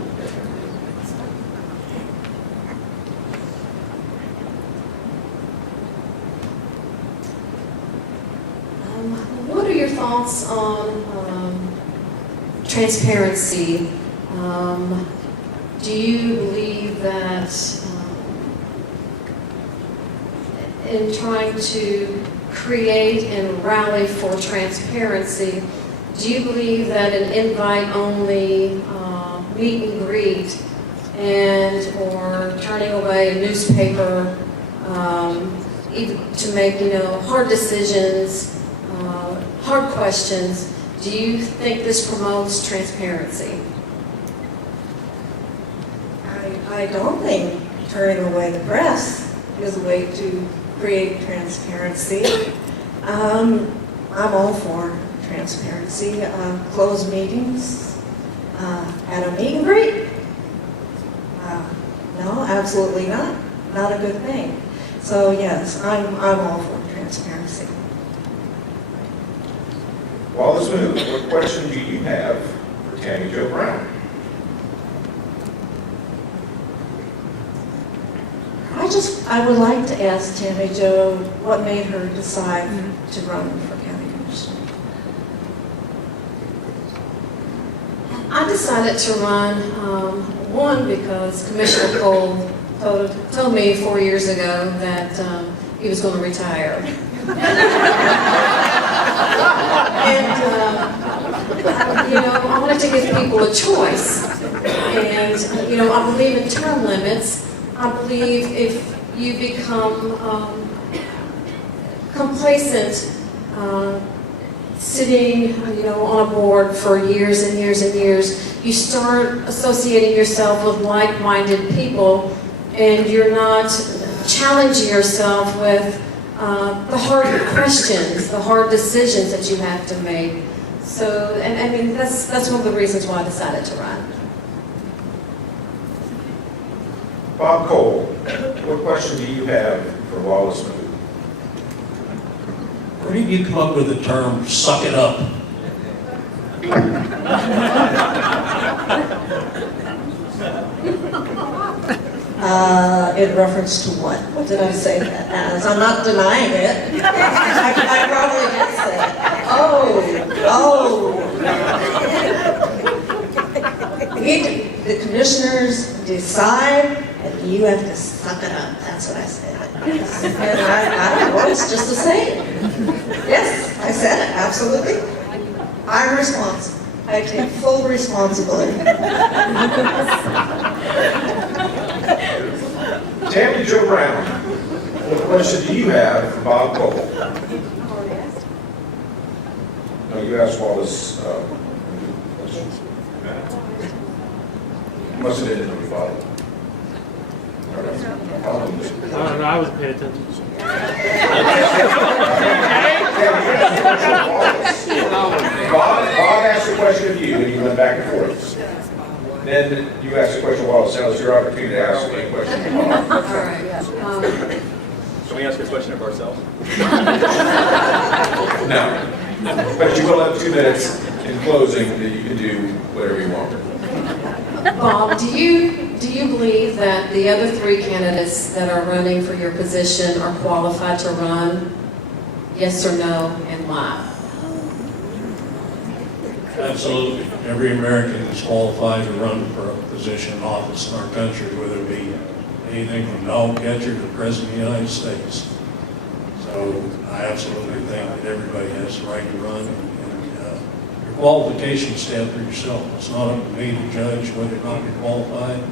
What are your thoughts on transparency? Do you believe that in trying to create and rally for transparency, do you believe that an invite-only meet and greet or turning away a newspaper even to make, hard decisions, hard questions, do you think this promotes transparency? I don't think turning away the press is a way to create transparency. I'm all for transparency. Closed meetings, at a meet and greet. No, absolutely not. Not a good thing. So yes, I'm all for transparency. Wallace Mood, what question do you have for Tammy Jo Brown? I would like to ask Tammy Jo what made her decide to run for county commissioner. I decided to run, one, because Commissioner Cole told me 4 years ago that he was going to retire. And, I wanted to give people a choice. And, I believe in term limits. I believe if you become complacent, sitting, on a board for years and years and years, you start associating yourself with like-minded people, and you're not challenging yourself with the hard questions, the hard decisions that you have to make. So, and that's one of the reasons why I decided to run. Bob Cole, what question do you have for Wallace Mood? Where did you come up with the term, suck it up? In reference to what? What did I say that as? I'm not denying it. I probably did say it. The commissioners decide, and you have to suck it up. That's what I said. And I don't know, it's just the same. Yes, I said it, absolutely. I'm responsible. I take full responsibility. Tammy Jo Brown, what question do you have for Bob Cole? No, you asked Wallace. Must have been in the rebuttal. I wasn't paying attention. Bob asked a question of you, and you went back and forth. Then you asked a question of Wallace. Now it's your opportunity to ask a question of Bob. All right. Can we ask a question of ourselves? No. But you will have 2 minutes in closing that you can do whatever you want. Bob, do you believe that the other three candidates that are running for your position are qualified to run? Yes or no, and why? Absolutely. Every American is qualified to run for a position in office in our country, whether it be anything from dog catcher to President of the United States. So I absolutely think that everybody has the right to run, and your qualifications stand for yourself. It's not up to me to judge whether or not you're qualified.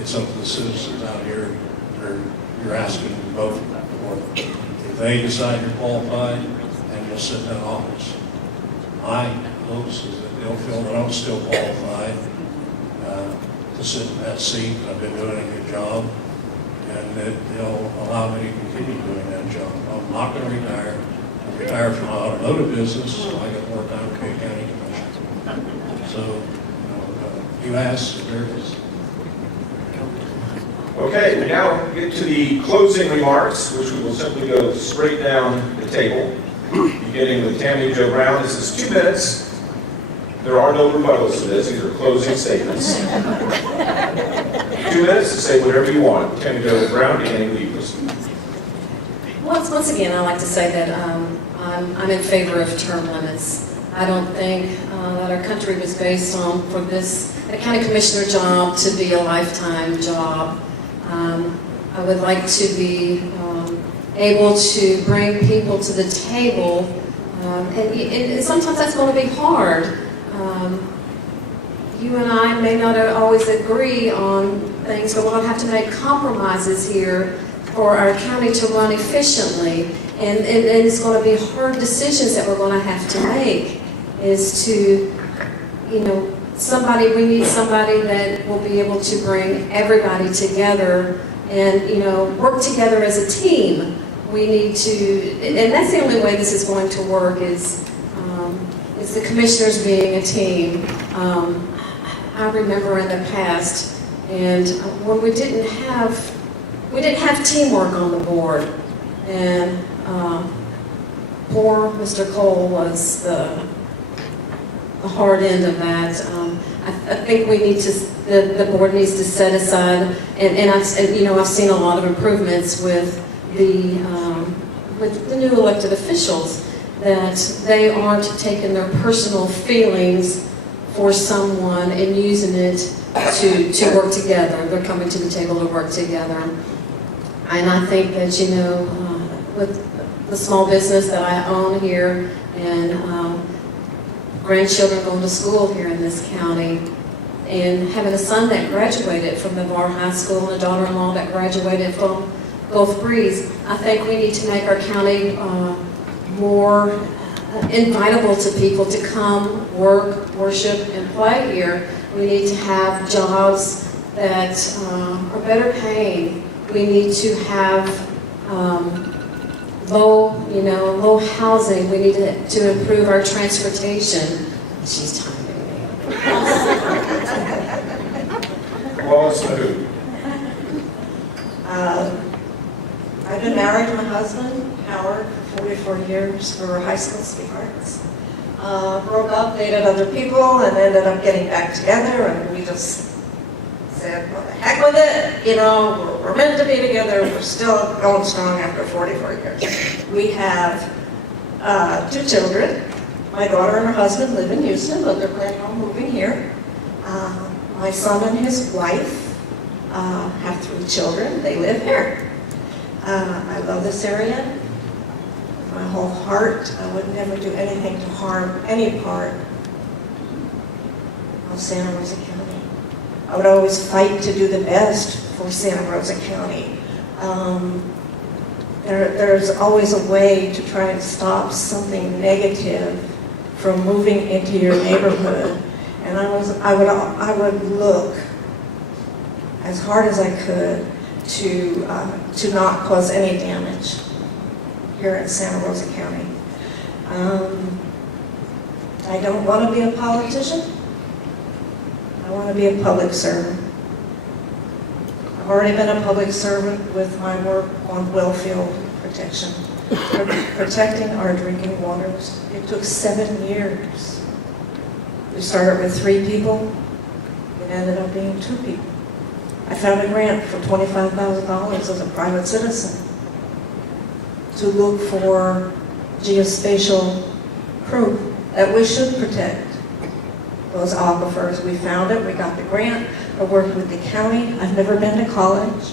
It's up to the citizens out here that you're asking to vote for. If they decide you're qualified, then you'll sit in that office. My hopes is that they'll feel that I'm still qualified to sit in that seat. I've been doing a good job, and that they'll allow me to continue doing that job. I'm not going to retire. I'm retired from the automotive business, so I got more time to be a county commissioner. So, you asked, there it is. Okay, we now get to the closing remarks, which we will simply go straight down the table, beginning with Tammy Jo Brown. This is 2 minutes. There are no rebuttals to this. These are closing statements. 2 minutes to say whatever you want. Tammy Jo Brown, beginning with you. Once again, I like to say that I'm in favor of term limits. I don't think that our country was based on for a county commissioner job to be a lifetime job. I would like to be able to bring people to the table, and sometimes that's going to be hard. You and I may not always agree on things, but we'll have to make compromises here for our county to run efficiently. And it's going to be hard decisions that we're going to have to make, is to, we need somebody that will be able to bring everybody together and, work together as a team. We need to, and that's the only way this is going to work, is the commissioners being a team. I remember in the past, and when we didn't have teamwork on the board, and poor Mr. Cole was the hard end of that. I think we need to, the board needs to set aside, and I've seen a lot of improvements with the new elected officials, that they aren't taking their personal feelings for someone and using it to work together. They're coming to the table to work together. And I think that, with the small business that I own here, and grandchildren going to school here in this county, and having a son that graduated from the Bar High School and a daughter-in-law that graduated from Gulf Breeze, I think we need to make our county more invitable to people to come, work, worship, and play here. We need to have jobs that are better paying. We need to have low housing. We need to improve our transportation. She's timing me. Wallace Mahoo. I've been married to my husband, Howard, for 44 years. We were high school sweethearts. Broke up, dated other people, and ended up getting back together, and we just said, well, the heck with it, we're meant to be together. We're still going strong after 44 years. We have 2 children. My daughter and her husband live in Houston, but they're planning on moving here. My son and his wife have 3 children. They live here. I love this area with my whole heart. I would never do anything to harm any part of Santa Rosa County. I would always fight to do the best for Santa Rosa County. There's always a way to try and stop something negative from moving into your neighborhood. And I would look as hard as I could to not cause any damage here in Santa Rosa County. I don't want to be a politician. I want to be a public servant. I've already been a public servant with my work on wellfield protection, protecting our drinking waters. It took 7 years. We started with 3 people. It ended up being 2 people. I found a grant for $25,000 as a private citizen to look for geospatial proof that we should protect those aquifers. We found it, we got the grant, I worked with the county. I've never been to college.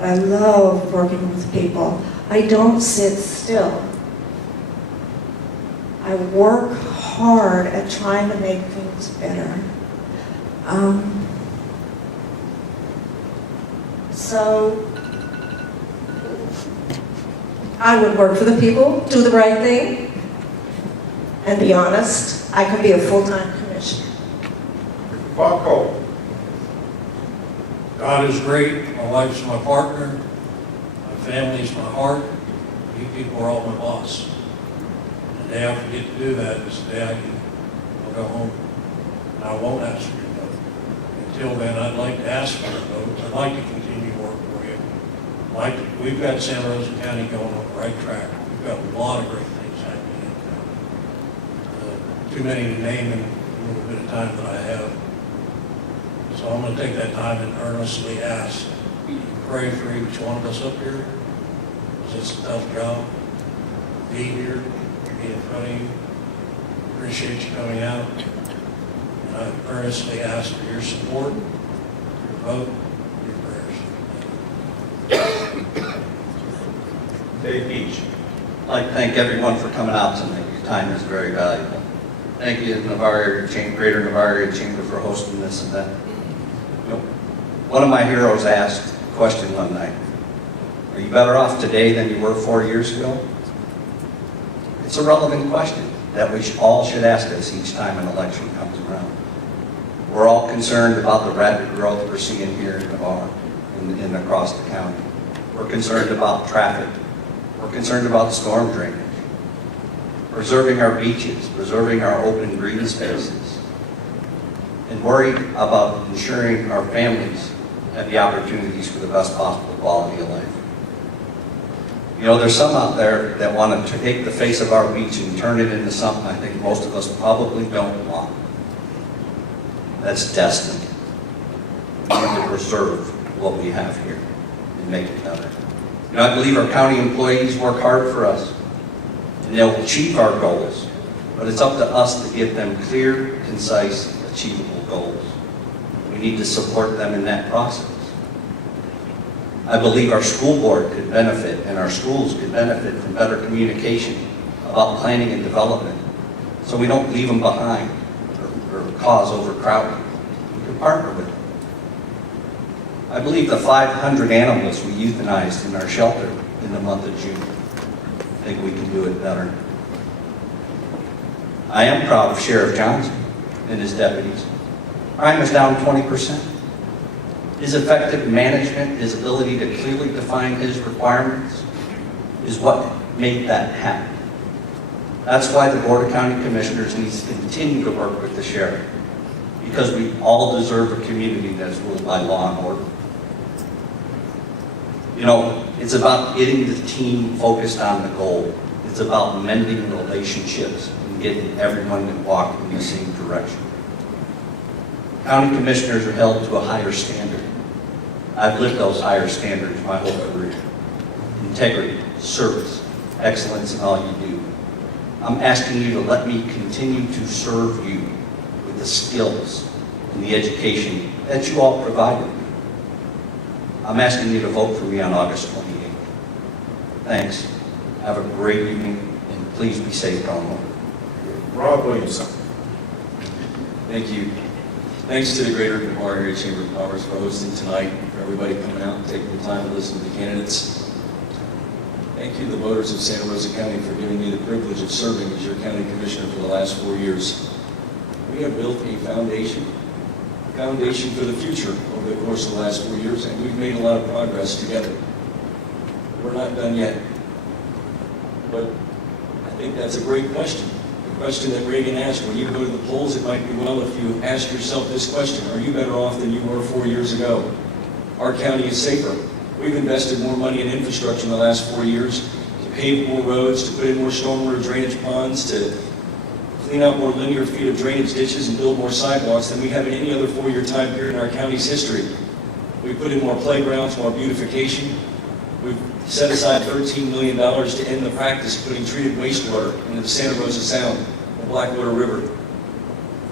I love working with people. I don't sit still. I work hard at trying to make things better. So I would work for the people, do the right thing, and be honest. I could be a full-time commissioner. Bob Cole. God is great, my wife's my partner, my family's my heart, you people are all my boss. And the day I forget to do that is the day I can go home, and I won't ask for your vote. Until then, I'd like to ask for your vote, I'd like to continue working for you. We've got Santa Rosa County going on the right track, we've got a lot of great things happening in town. Too many to name in a little bit of time that I have. So I'm going to take that time and earnestly ask, pray for each one of us up here. It's a tough job. Be here, be in front of you. Appreciate you coming out. And I earnestly ask for your support, your vote, your prayers. Dave Beach. I'd like to thank everyone for coming out tonight. Your time is very valuable. Thank you to Greater Navarre Area Chamber for hosting this event. One of my heroes asked a question one night, are you better off today than you were 4 years ago? It's a relevant question that we all should ask us each time an election comes around. We're all concerned about the rapid growth we're seeing here in Navarre and across the county. We're concerned about traffic. We're concerned about storm drainage, preserving our beaches, preserving our open green spaces, and worried about ensuring our families have the opportunities for the best possible quality of life. You know, there's some out there that want to take the face of our beach and turn it into something I think most of us probably don't want. That's destined. We need to preserve what we have here and make it better. You know, I believe our county employees work hard for us, and they'll achieve our goals, but it's up to us to give them clear, concise, achievable goals. We need to support them in that process. I believe our school board could benefit and our schools could benefit from better communication about planning and development so we don't leave them behind or cause overcrowding. We can partner with them. I believe the 500 animals we euthanized in our shelter in the month of June. I think we can do it better. I am proud of Sheriff Johnson and his deputies. Crime is down 20%. His effective management, his ability to clearly define his requirements is what made that happen. That's why the Board of County Commissioners needs to continue to work with the sheriff, because we all deserve a community that's ruled by law and order. You know, it's about getting the team focused on the goal. It's about mending relationships and getting everyone to walk in the same direction. County commissioners are held to a higher standard. I've lived those higher standards my whole career. Integrity, service, excellence in all you do. I'm asking you to let me continue to serve you with the skills and the education that you all provided me. I'm asking you to vote for me on August 28th. Thanks. Have a great evening, and please be safe going home. Rob Williamson. Thank you. Thanks to the Greater Navarre Area Chamber of Commerce for hosting tonight, for everybody coming out and taking the time to listen to the candidates. Thank you to the voters of Santa Rosa County for giving me the privilege of serving as your county commissioner for the last 4 years. We have built a foundation for the future over the course of the last 4 years, and we've made a lot of progress together. We're not done yet, but I think that's a great question. The question that Reagan asked, when you go to the polls, it might be well if you ask yourself this question: are you better off than you were 4 years ago? Our county is safer. We've invested more money in infrastructure in the last 4 years to pave more roads, to put in more stormwater drainage ponds, to clean out more linear feet of drainage ditches and build more sidewalks than we have in any other 4-year time period in our county's history. We put in more playgrounds, more beautification. We've set aside $13 million to end the practice of putting treated wastewater into the Santa Rosa Sound and Blackwater River.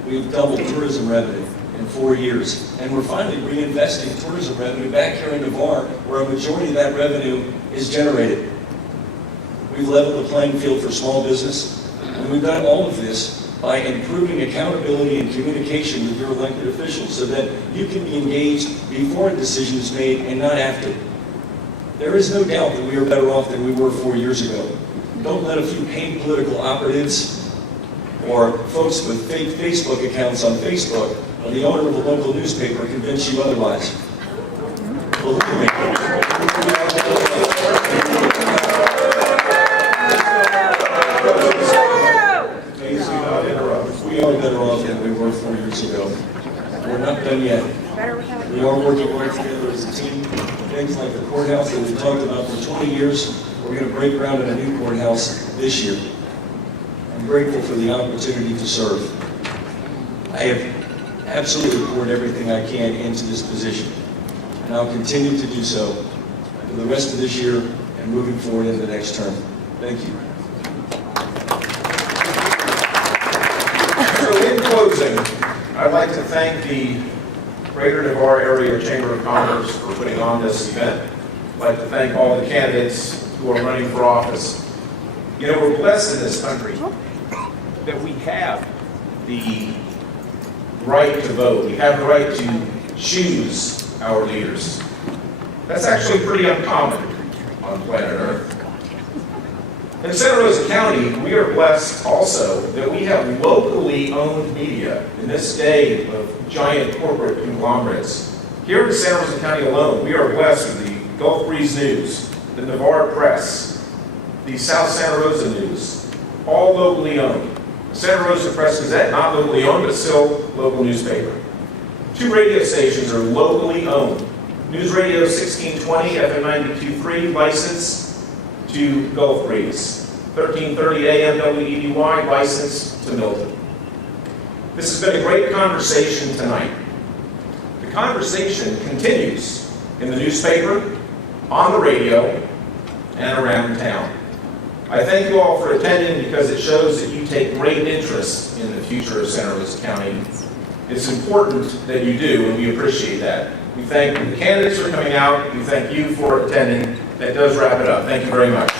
We've doubled tourism revenue in 4 years, and we're finally reinvesting tourism revenue back here in Navarre, where a majority of that revenue is generated. We've leveled the playing field for small business, and we've done all of this by improving accountability and communication with your elected officials so that you can be engaged before a decision is made and not after. There is no doubt that we are better off than we were 4 years ago. Don't let a few paid political operatives or folks with fake Facebook accounts on Facebook or the owner of a local newspaper convince you otherwise. Believe me. We are better off than we were 4 years ago. We're not done yet. We are working hard together as a team. Things like the courthouse that we've talked about for 20 years, we're going to break ground in a new courthouse this year. I'm grateful for the opportunity to serve. I have absolutely poured everything I can into this position, and I'll continue to do so for the rest of this year and moving forward into the next term. Thank you. So in closing, I'd like to thank the Greater Navarre Area Chamber of Commerce for putting on this event. I'd like to thank all the candidates who are running for office. You know, we're blessed in this country that we have the right to vote. We have the right to choose our leaders. That's actually pretty uncommon on planet Earth. In Santa Rosa County, we are blessed also that we have locally owned media in this day of giant corporate conglomerates. Here in Santa Rosa County alone, we are blessed with the Gulf Breeze News, the Navarre Press, the South Santa Rosa News, all locally owned. Santa Rosa Press Gazette, not locally owned, but still local newspaper. 2 radio stations are locally owned. News Radio 1620, FM 92.3, license to Gulf Breeze. 1330 AM WEDY, license to Milton. This has been a great conversation tonight. The conversation continues in the newspaper, on the radio, and around town. I thank you all for attending because it shows that you take great interest in the future of Santa Rosa County. It's important that you do, and we appreciate that. We thank the candidates for coming out. We thank you for attending. That does wrap it up. Thank you very much.